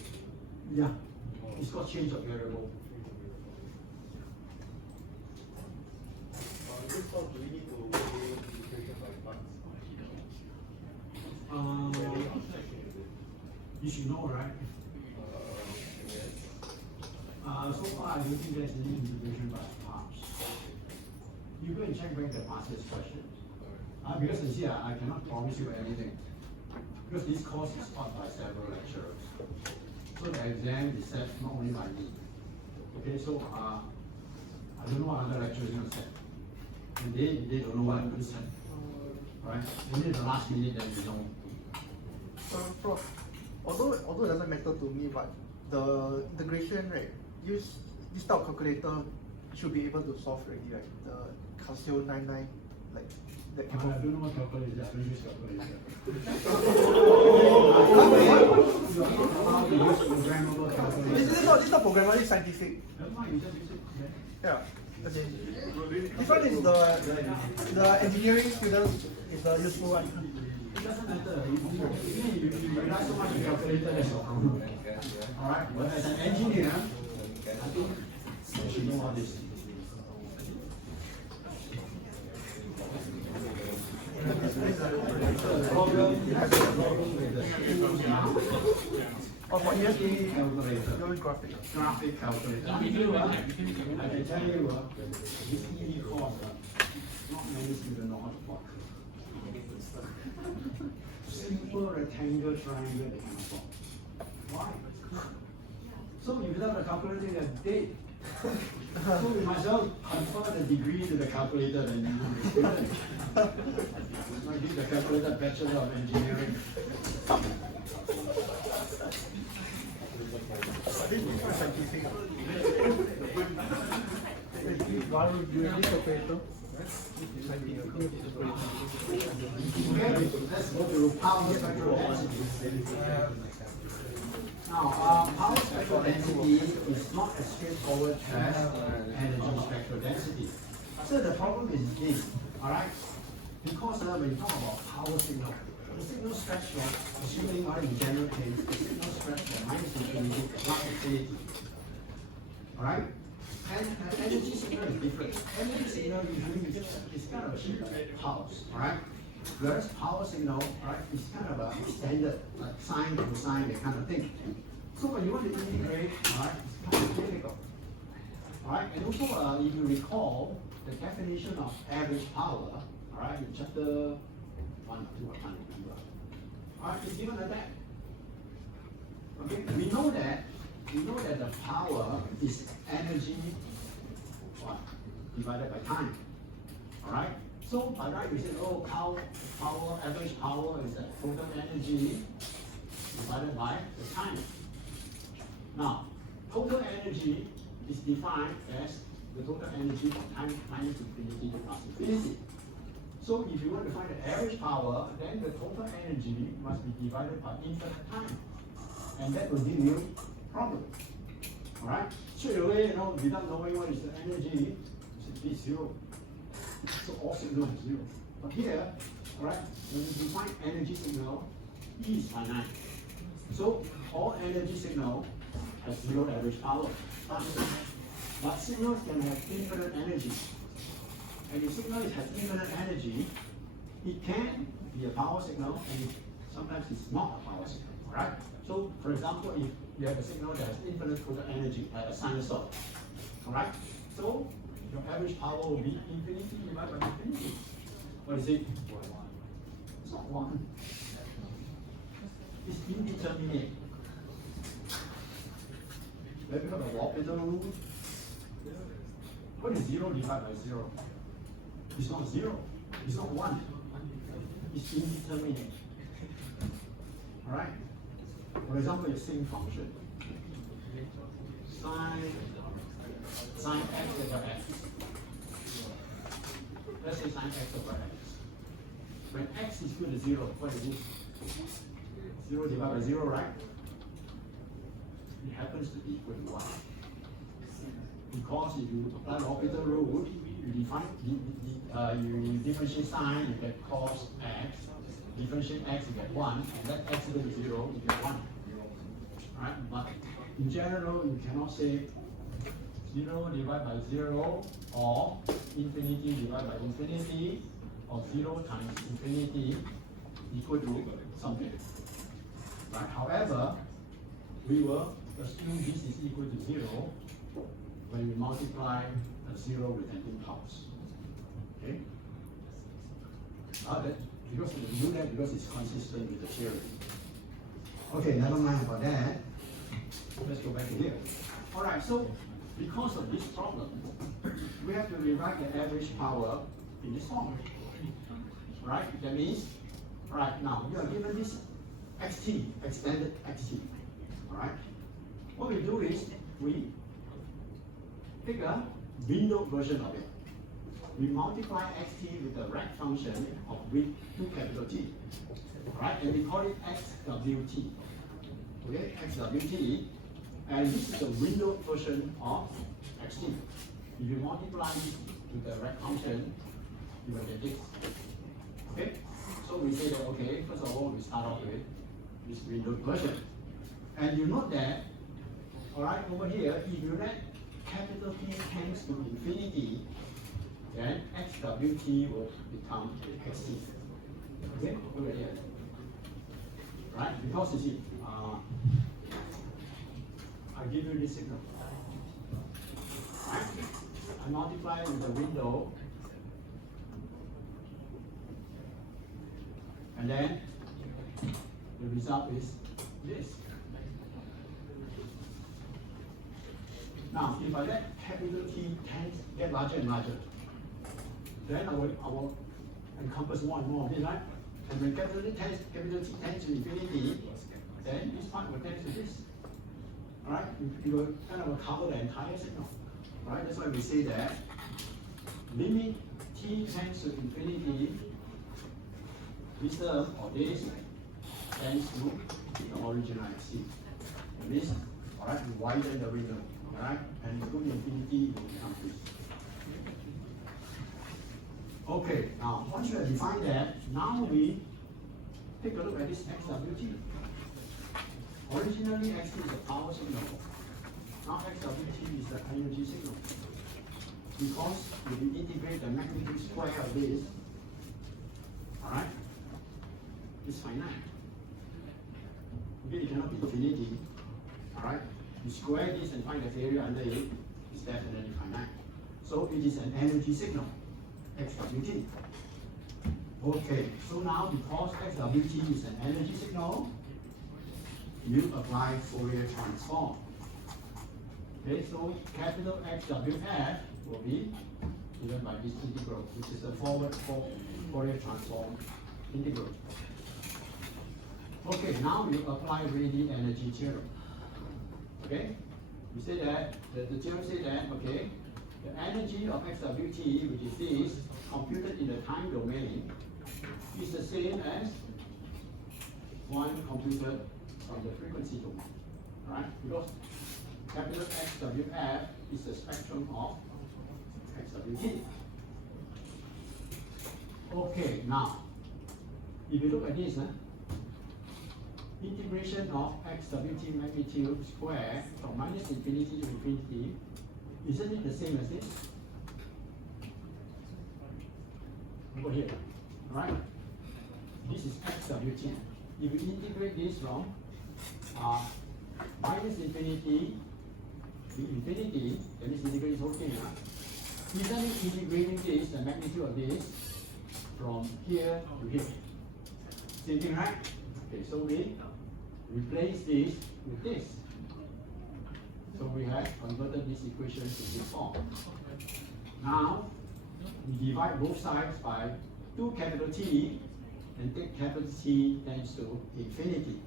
Yeah, it's called change of variable. Is this called, do we need to weigh integration by parts? Weighing on section, is it? You should know, right? Yes. So far, I don't think there's any integration by parts. You go and check back the past year's questions. Because you see, I cannot promise you anything. Because this course is taught by several lecturers. So the exam is set not only by me. Okay, so I don't know what other lecturers are going to set. And they don't know what I'm going to set. Right? Only the last minute then we know. Prof, although it doesn't matter to me, but the integration, right, use this type of calculator should be able to solve already, right? The Casio 99, like that I can don't know what calculator, just use calculator. How to use programmable calculator. This is not programmable, it's scientific. Never mind, you just use it. Yeah. Okay. This one is the engineering students is the useful one. It doesn't matter. You rely so much on calculator, that's your problem. Alright, but as an engineer, I think you should know all this. Problem with the Oh, for ESP, calculator. your graphic. Graphic calculator. I can tell you, this EE course, not many students know how to plot. Simple rectangle, triangle, they cannot plot. Why? So without a calculator, you're dead. So we might as well convert the degree to the calculator than you know the student. Might give the calculator Bachelor of Engineering. This is scientific. Why would you use this calculator? Okay, let's go to power spectral density. Now, power spectral density is not as straightforward as energy spectral density. So the problem is this, alright? Because when you talk about power signal, the signal stretch from, assuming in general case, the signal stretch from minus infinity to plus infinity. Alright? And energy signal is different. Energy signal usually is kind of a pulse, alright? Whereas power signal, right, is kind of a standard, like sine to sine, that kind of thing. So when you want to integrate, alright, it's kind of difficult. Alright, and also if you recall the definition of average power, alright, in chapter 1 or 2, I can't remember. Alright, it's given like that. Okay, we know that the power is energy divided by time. Alright? So by right we say, oh, average power is the total energy divided by the time. Now, total energy is defined as the total energy from time minus infinity to plus infinity. So if you want to find the average power, then the total energy must be divided by infinite time. And that will give you problem. Alright? Straight away, without knowing what is the energy, you say this is zero. So all signal is zero. But here, alright, when you define energy signal, E is finite. So all energy signal has zero average power. But signals can have infinite energy. And if signal has infinite energy, it can be a power signal, and sometimes it's not a power signal. Alright? So for example, if you have a signal that has infinite total energy, like a sinusoid. Alright? So your average power will be infinity divided by infinity. What is it? It's not 1. It's indeterminate. Have you heard of orbital rule? What is 0 divided by 0? It's not 0. It's not 1. It's indeterminate. Alright? For example, your sine function. Sine x over x. Let's say sine x over x. When x is equal to 0, what is it? 0 divided by 0, right? It happens to equal to 1. Because if you apply the orbital rule, you define you differentiate sine, you get cos x. Differentiate x, you get 1, and let x equal to 0, you get 1. Right? But in general, you cannot say 0 divided by 0 or infinity divided by infinity or 0 times infinity equal to something. Right? However, we will assume this is equal to 0 when we multiply a 0 with an impulse. Okay? Because we do that because it's consistent with the theory. Okay, never mind about that. Let's go back to here. Alright, so because of this problem, we have to rewrite the average power in this form. Right? That means, right now, you are given this XT, extended XT. Alright? What we do is we pick a window version of it. We multiply XT with the rect function of width 2 capital T. Alright, and we call it XWT. Okay, XWT. And this is the window version of XT. If you multiply this with the rect function, you will get this. Okay? So we say that, okay, first of all, we start off with this window version. And you note that, alright, over here, if you let capital T tends to infinity, then XWT will become XT. Okay, over here. Right? Because you see, I give you this signal. Right? I multiply with the window, and then the result is this. Now, if I let capital T tend get larger and larger, then I will encompass more and more of this, right? And when capital T tends to infinity, then this part will tend to this. Alright? You will kind of cover the entire signal. Right? That's why we say that limit T tends to infinity, this term or this tends to the original XT. That means, alright, we widen the window. Alright? And go to infinity, it will become this. Okay, now once you have defined that, now we take a look at this XWT. Originally, XT is a power signal. Now XWT is the energy signal. Because if you integrate the magnitude square of this, alright, it's finite. Okay, it cannot be infinity. Alright? You square this and find the area under it, it's definitely finite. So it is an energy signal. XWT. Okay, so now because XWT is an energy signal, you apply Fourier transform. Okay, so capital XWF will be given by this integral, which is a forward Fourier transform integral. Okay, now you apply Rayleigh energy theorem. Okay, you say that the theorem say that, okay, the energy of XWT, which is this, computed in the time domain, is the same as one computed from the frequency domain. Right? Because capital XWF is the spectrum of XWT. Okay, now, if you look at this, integration of XWT magnitude square from minus infinity to infinity, isn't it the same as this? Over here, right? This is XWT. If you integrate this from minus infinity to infinity, then this integral is okay now. Isn't it integrating this, the magnitude of this, from here to here? Same thing, right? Okay, so we replace this with this. So we have converted this equation to this form. Now, we divide both sides by 2 capital T and take capital T tends to infinity.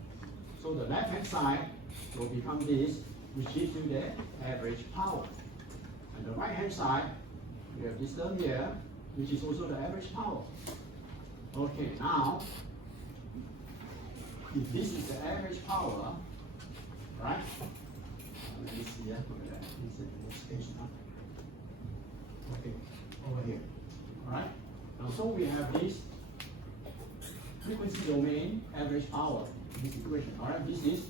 So the left hand side will become this, which gives you the average power. And the right hand side, we have this term here, which is also the average power. Okay, now, if this is the average power, right? Let me see, look at that. This is the next page now. Okay, over here. Alright? Now, so we have this frequency domain average power, this equation. Alright, this is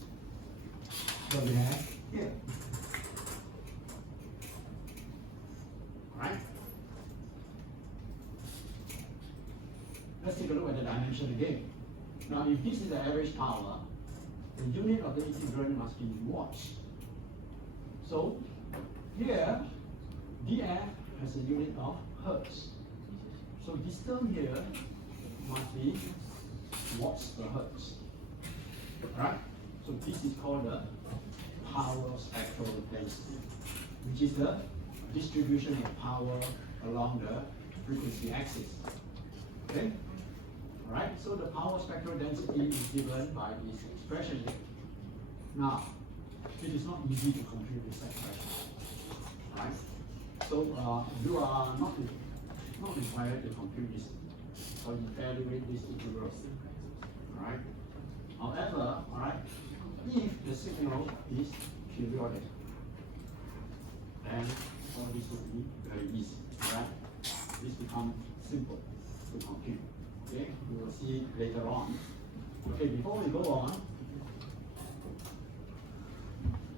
what we have here. Alright? Let's take a look at the dimension again. Now, if this is the average power, the unit of the integral must be watts. So, here, dF has a unit of hertz. So, this term here must be watts per hertz. Right? So, this is called the power spectral density, which is the distribution of power along the frequency axis. Okay? Alright, so the power spectral density is given by this expression. Now, it is not easy to compute this expression, right? So you are not required to compute this or evaluate this integral, right? However, right, if the signal is periodic, then all this will be very easy, right? This becomes simple to compute. Okay, we will see later on. Okay, before we go on,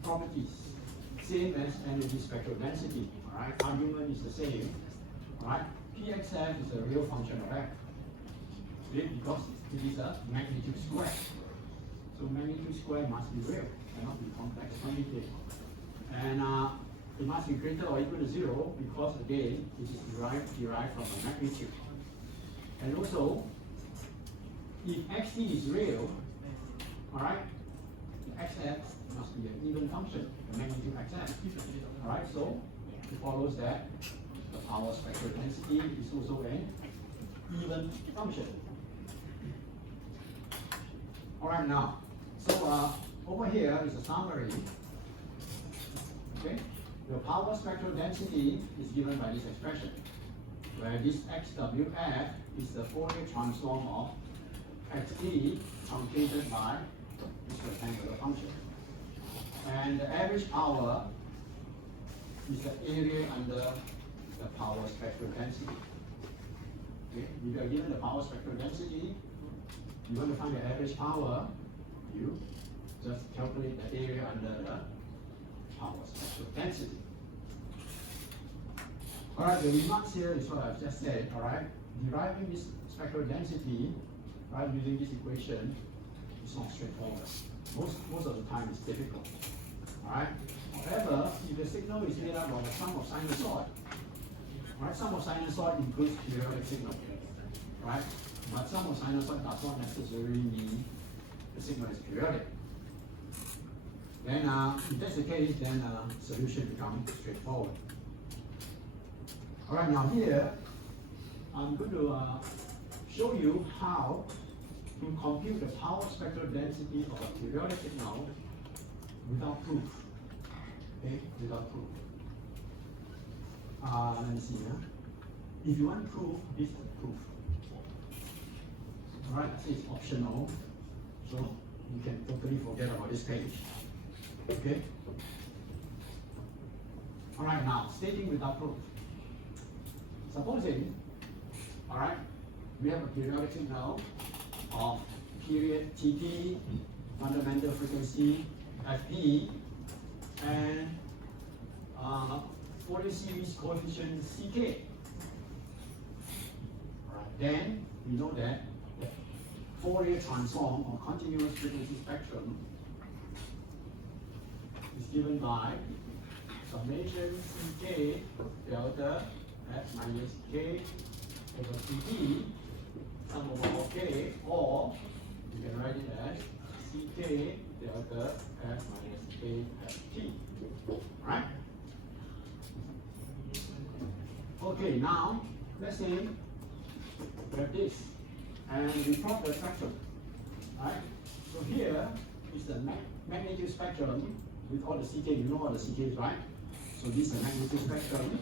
properties, same as energy spectral density. All right, argument is the same. All right, Pxf is a real function of f. Okay, because it is a magnitude square. So magnitude square must be real, cannot be complex quantity. And it must be greater or equal to 0 because again, it is derived from a magnitude. And also, if xt is real, all right, the xf must be an even function, the magnitude xf. All right, so it follows that the power spectral density is also an even function. All right, now, so over here is a summary. Okay, the power spectral density is given by this expression, where this xwf is the Fourier transform of xt truncated by this rectangular function. And the average power is the area under the power spectral density. Okay, if you are given the power spectral density, you want to find the average power, you just calculate the area under the power spectral density. Alright, the remarks here is what I've just said, alright? Deriving this spectral density, right, using this equation is not straightforward. Most of the time it's difficult. Alright? However, if the signal is made up of a sum of sinusoid, right? Sum of sinusoid includes periodic signal. Right? But sum of sinusoid does not necessarily mean the signal is periodic. Then if that's the case, then solution becomes straightforward. Alright, now here I'm going to show you how to compute the power spectral density of a periodic signal without proof. Okay, without proof. Let me see here. If you want proof, this is the proof. Alright, it's optional, so you can totally forget about this page. Okay? Alright, now stating without proof. Supposing, alright, we have a periodic signal of period Tt, fundamental frequency Fp, and Fourier series coefficient Ck. Alright, then we know that the Fourier transform or continuous frequency spectrum is given by summation Ck delta f minus k over Ct, sum over all k, or you can write it as Ck delta f minus k ft. Right? Okay, now let's say we have this and we plot the spectrum. Right? So here is the magnitude spectrum with all the Ck. You know what the Ck is, right? So this is the magnitude spectrum,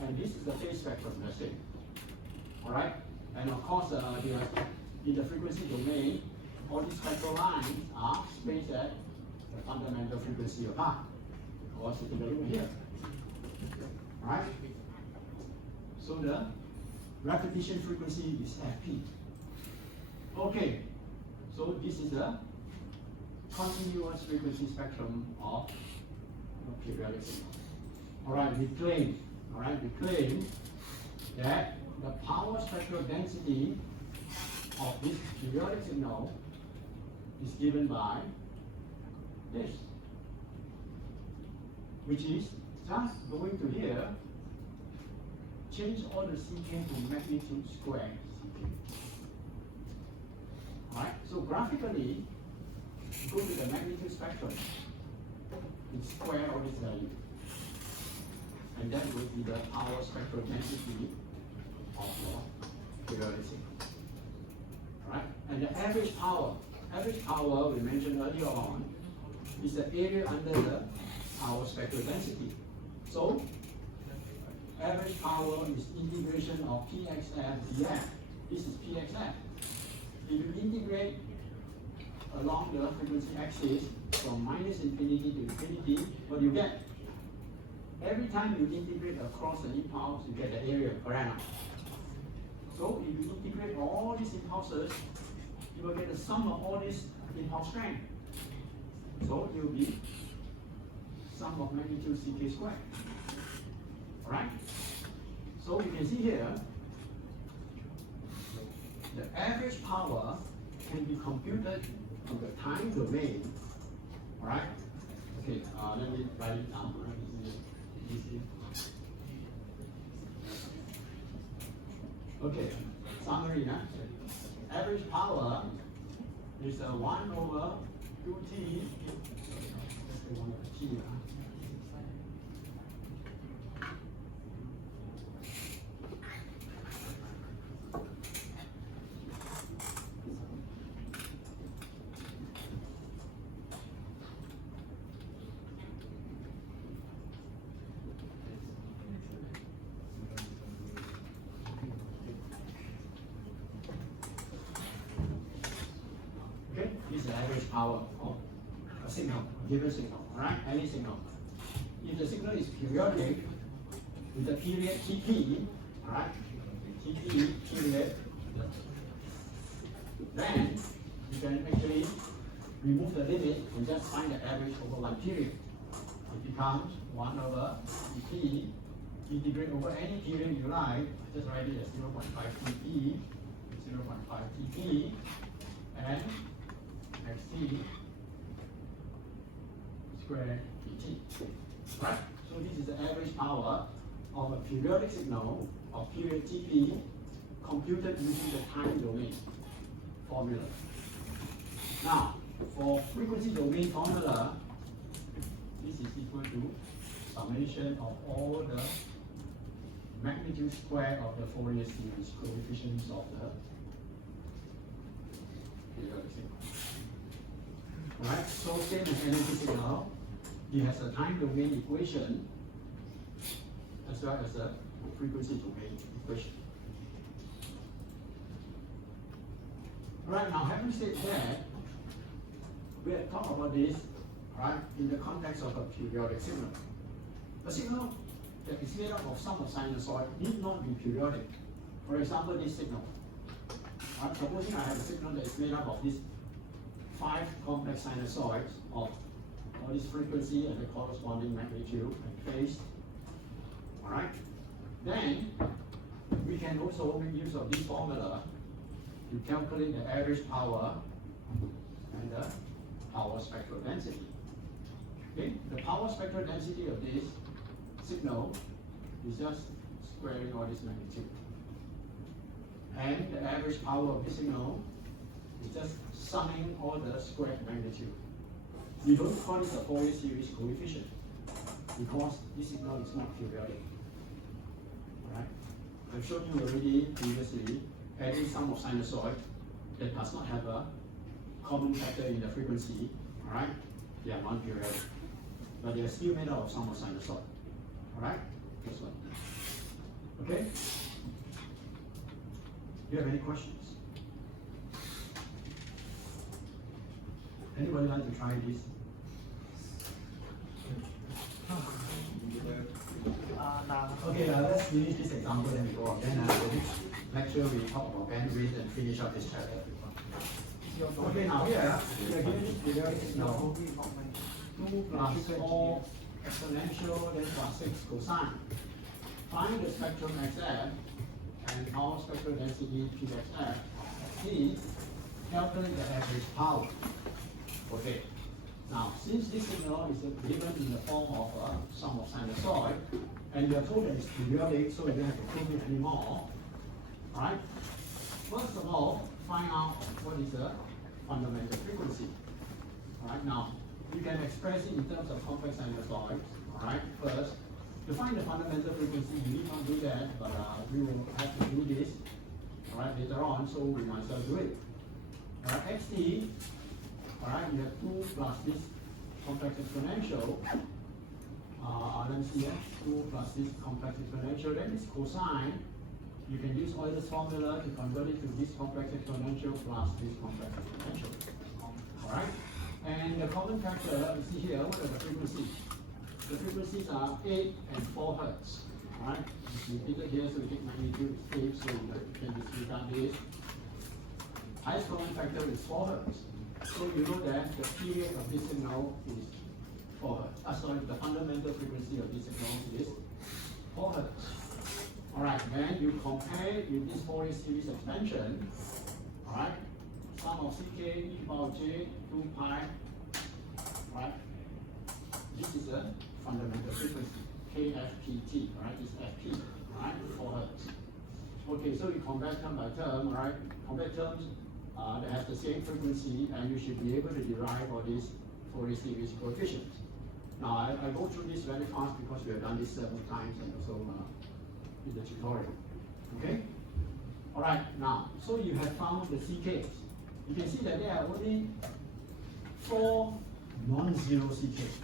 and this is the phase spectrum, let's say. Alright? And of course, in the frequency domain, all these spectral lines are spaced at the fundamental frequency apart. Or sitting over here. Right? So the repetition frequency is Fp. Okay, so this is the continuous frequency spectrum of periodic signal. Alright, we claim that the power spectral density of this periodic signal is given by this, which is just going to here, change all the Ck to magnitude square Ck. Alright, so graphically, go to the magnitude spectrum, and square all this value. And that will be the power spectral density of your periodic signal. Alright? And the average power we mentioned earlier on is the area under the power spectral density. So average power is integration of PXF dF. This is PXF. If you integrate along the frequency axis from minus infinity to infinity, what do you get? Every time you integrate across the impulse, you get the area per annum. So if you integrate all these impulses, you will get the sum of all these impulse strength. So it will be sum of magnitude ck squared. Alright? So you can see here, the average power can be computed on the time domain. Alright? Okay, let me write it down. Easy. Okay, summary. Average power is 1 over 2t. Let's say 1 over t. Okay, this is the average power of a signal, given signal, right? Any signal. If the signal is periodic, with the period Tp, right? Tp period, then you can actually remove the limit and just find the average over one period. It becomes 1 over Tp, integrate over any period you like, just write it as 0.5 Tp, 0.5 Tp, and xt squared dt. Right? So this is the average power of a periodic signal of period Tp computed using the time domain formula. Now, for frequency domain formula, this is equal to summation of all the magnitude square of the Fourier series coefficients of the periodic signal. Alright, so same as energy signal, it has a time domain equation as well as a frequency domain equation. Alright, now having said that, we have talked about this, right, in the context of a periodic signal. A signal that is made up of sum of sinusoid need not be periodic. For example, this signal. Right, supposing I have a signal that is made up of these 5 complex sinusoids of all this frequency and the corresponding magnitude and phase. Alright? Then we can also make use of this formula to calculate the average power and the power spectral density. Okay? The power spectral density of this signal is just squaring all this magnitude. And the average power of this signal is just summing all the squared magnitude. We don't call this a Fourier series coefficient because this signal is not periodic. Alright? I've shown you already previously adding sum of sinusoid that does not have a common factor in the frequency. Alright? They are non-periodic. But they are still made out of sum of sinusoid. Alright? This one. Okay? Do you have any questions? Anybody like to try this? Okay, let's finish this example then we go on. Then the next lecture we talk about bandwidth and finish up this chapter. Okay, now here we are given this periodic signal 2 plus 4 exponential then plus 6 cosine. Find the spectrum XF and power spectral density PXF. Please calculate the average power. Okay. Now, since this signal is given in the form of a sum of sinusoid, and we are told that it's periodic, so we don't have to prove it anymore. Right? First of all, find out what is the fundamental frequency. Alright, now you can express it in terms of complex sinusoids. Alright, first, to find the fundamental frequency, you need not do that, but we will have to do this alright later on, so we might as well do it. Alright, xt, alright, you have 2 plus this complex exponential. Let me see here, 2 plus this complex exponential, then this cosine, you can use Euler's formula to convert it to this complex exponential plus this complex exponential. Alright? And the common factor, you see here, what are the frequencies? The frequencies are 8 and 4 hertz. Alright? It's repeated here, so we take magnitude 8, so you can disregard this. Highest common factor is 4 hertz. So you know that the period of this signal is 4 hertz. Sorry, the fundamental frequency of this signal is 4 hertz. Alright, then you compare with this Fourier series expansion. Alright, sum of ck e power j 2 pi. Right? This is a fundamental frequency. KFPT, right? It's FP, right? 4 hertz. Okay, so you compare term by term, right? Compare terms that have the same frequency, and you should be able to derive all these Fourier series coefficients. Now, I go through this very fast because we have done this several times and also in the tutorial. Okay? Alright, now, so you have found the CKs. You can see that there are only 4 non-zero CKs.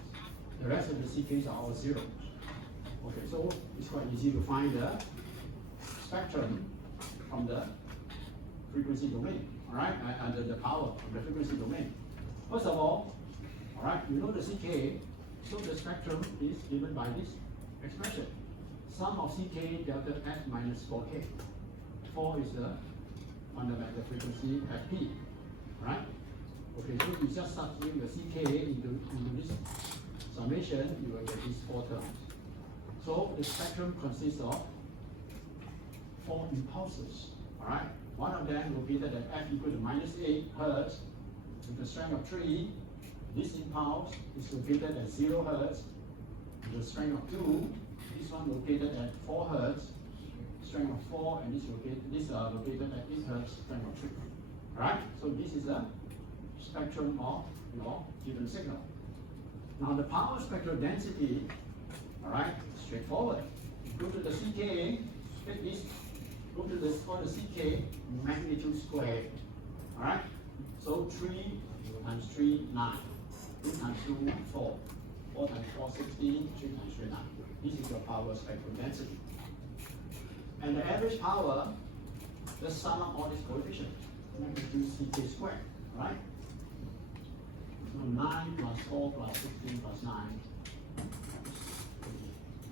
The rest of the CKs are all zeros. Okay, so it's quite easy to find the spectrum from the frequency domain, alright, and the power of the frequency domain. First of all, alright, you know the CK, so the spectrum is given by this expression. Sum of CK delta F minus 4K. 4 is the fundamental frequency FP, right? Okay, so you just substitute the CK into this summation, you will get these 4 terms. So the spectrum consists of 4 impulses, alright? One of them located at F equal to minus 8 hertz with a strength of 3. This impulse is located at 0 hertz with a strength of 2. This one located at 4 hertz, strength of 4, and this located at 8 hertz, strength of 3. Alright? So this is a spectrum of your given signal. Now the power spectral density, alright, straightforward. Go to the CK, take this, go to this for the CK magnitude squared. Alright? So 3 times 3, 9. 2 times 2, 4. 4 times 4, 16. 3 times 3, 9. This is your power spectral density. And the average power, just sum up all these coefficients. Magnitude CK squared, right? So 9 plus 4 plus 16 plus 9.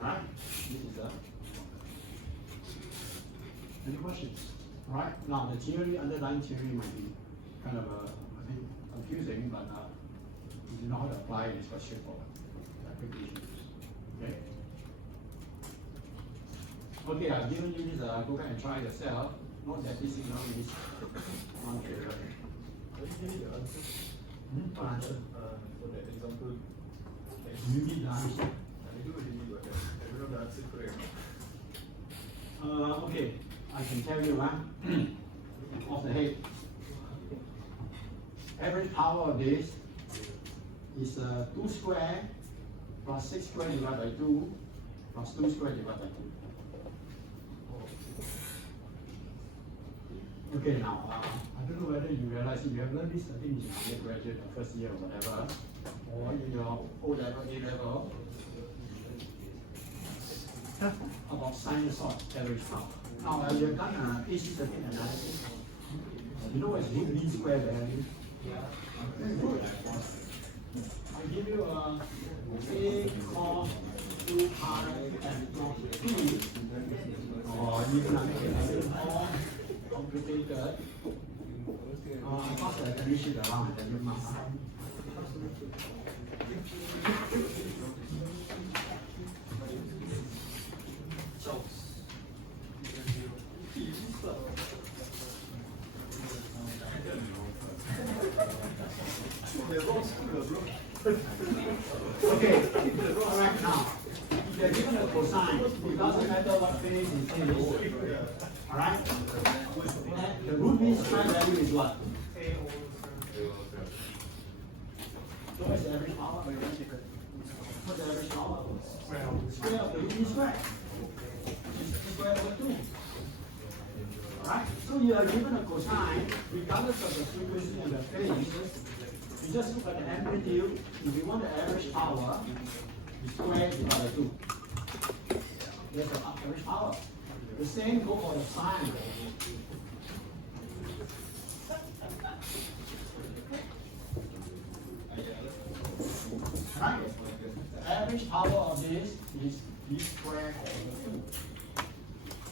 Right? This is a. Any questions? Right? Now the theory, underlying theory might be kind of I think confusing, but if you know how to apply it, it's quite straightforward. Applications. Okay? Okay, I've given you this, go back and try yourself. Note that this signal is non-trivial. Can you give me the answer? What answer? For that example. You need the answer. I do really got that. I don't know the answer correct. Okay, I can tell you off the head. Average power of this is 2 squared plus 6 squared divided by 2 plus 2 squared divided by 2. Okay, now, I don't know whether you realize if you have learned this, I think in your undergraduate or first year or whatever, or in your O level, A level, about sinusoid average power. Now, we have done an AC circuit analysis. You know what is mean square value? Very good. I give you a cos 2 pi and cos t, or you can make it a little more complicated. Of course, I can reach it around the mark. Okay, alright now, if you are given a cosine, it doesn't matter what phase it is, alright? The root mean square value is what? So what's the average power? What's the average power? Square of the root mean square. It's square over 2. Alright? So So you are given a cosine, regardless of the frequency and the phase, you just look at the amplitude. If you want the average power, you square it by 2. That's the average power. The same goes for the sine. Right? The average power of this is v squared over 2.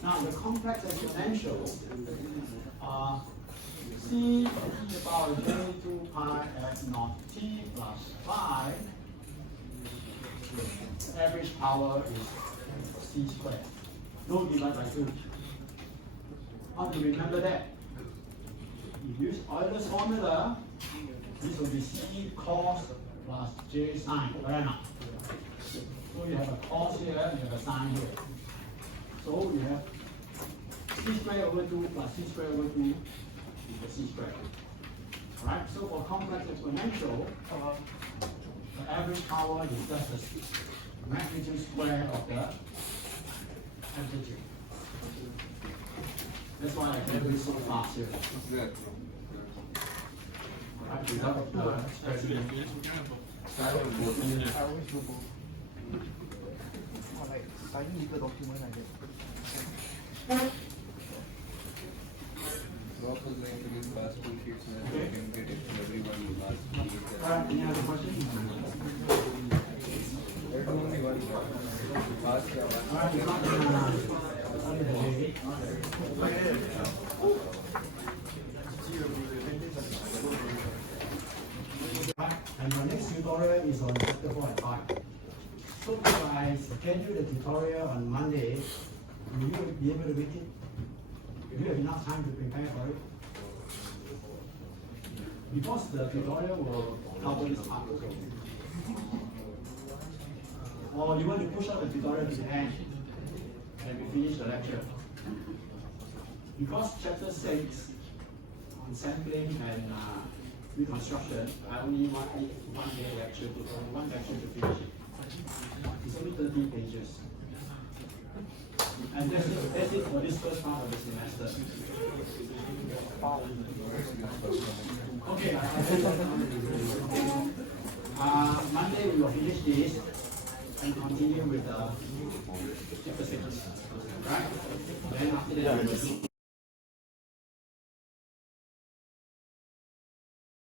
Now the complex exponential c to the power j2 pi f naught t plus 5. Average power is c squared. Don't divide by 2. How to remember that? If you use Euler's formula, this will be c cos plus j sine. Right now. So you have a cos here, you have a sine here. So you have c squared over 2 plus c squared over 2 equals c squared. Alright, so for complex exponential, the average power is just the magnitude square of the amplitude. That's why I can do it so fast here. Alright, without the expression. I always do both. Or like signing legal document like that. Rob was going to give class 2 sheets and then we can get it to everyone last week. Alright, any other questions? There's only one ask Alright, we got and the next tutorial is on chapter 4 and 5. So if I schedule the tutorial on Monday, will you be able to make it? Do you have enough time to prepare for it? Because the tutorial will cover this part also. Or you want to push out the tutorial to the end and we finish the lecture. Because chapter 6 on sampling and reconstruction, I only want one day lecture to finish it. It's only 30 pages. And that's it for this first part of the semester. Okay, Monday we will finish this and continue with chapter 6. Right? Then after that we will do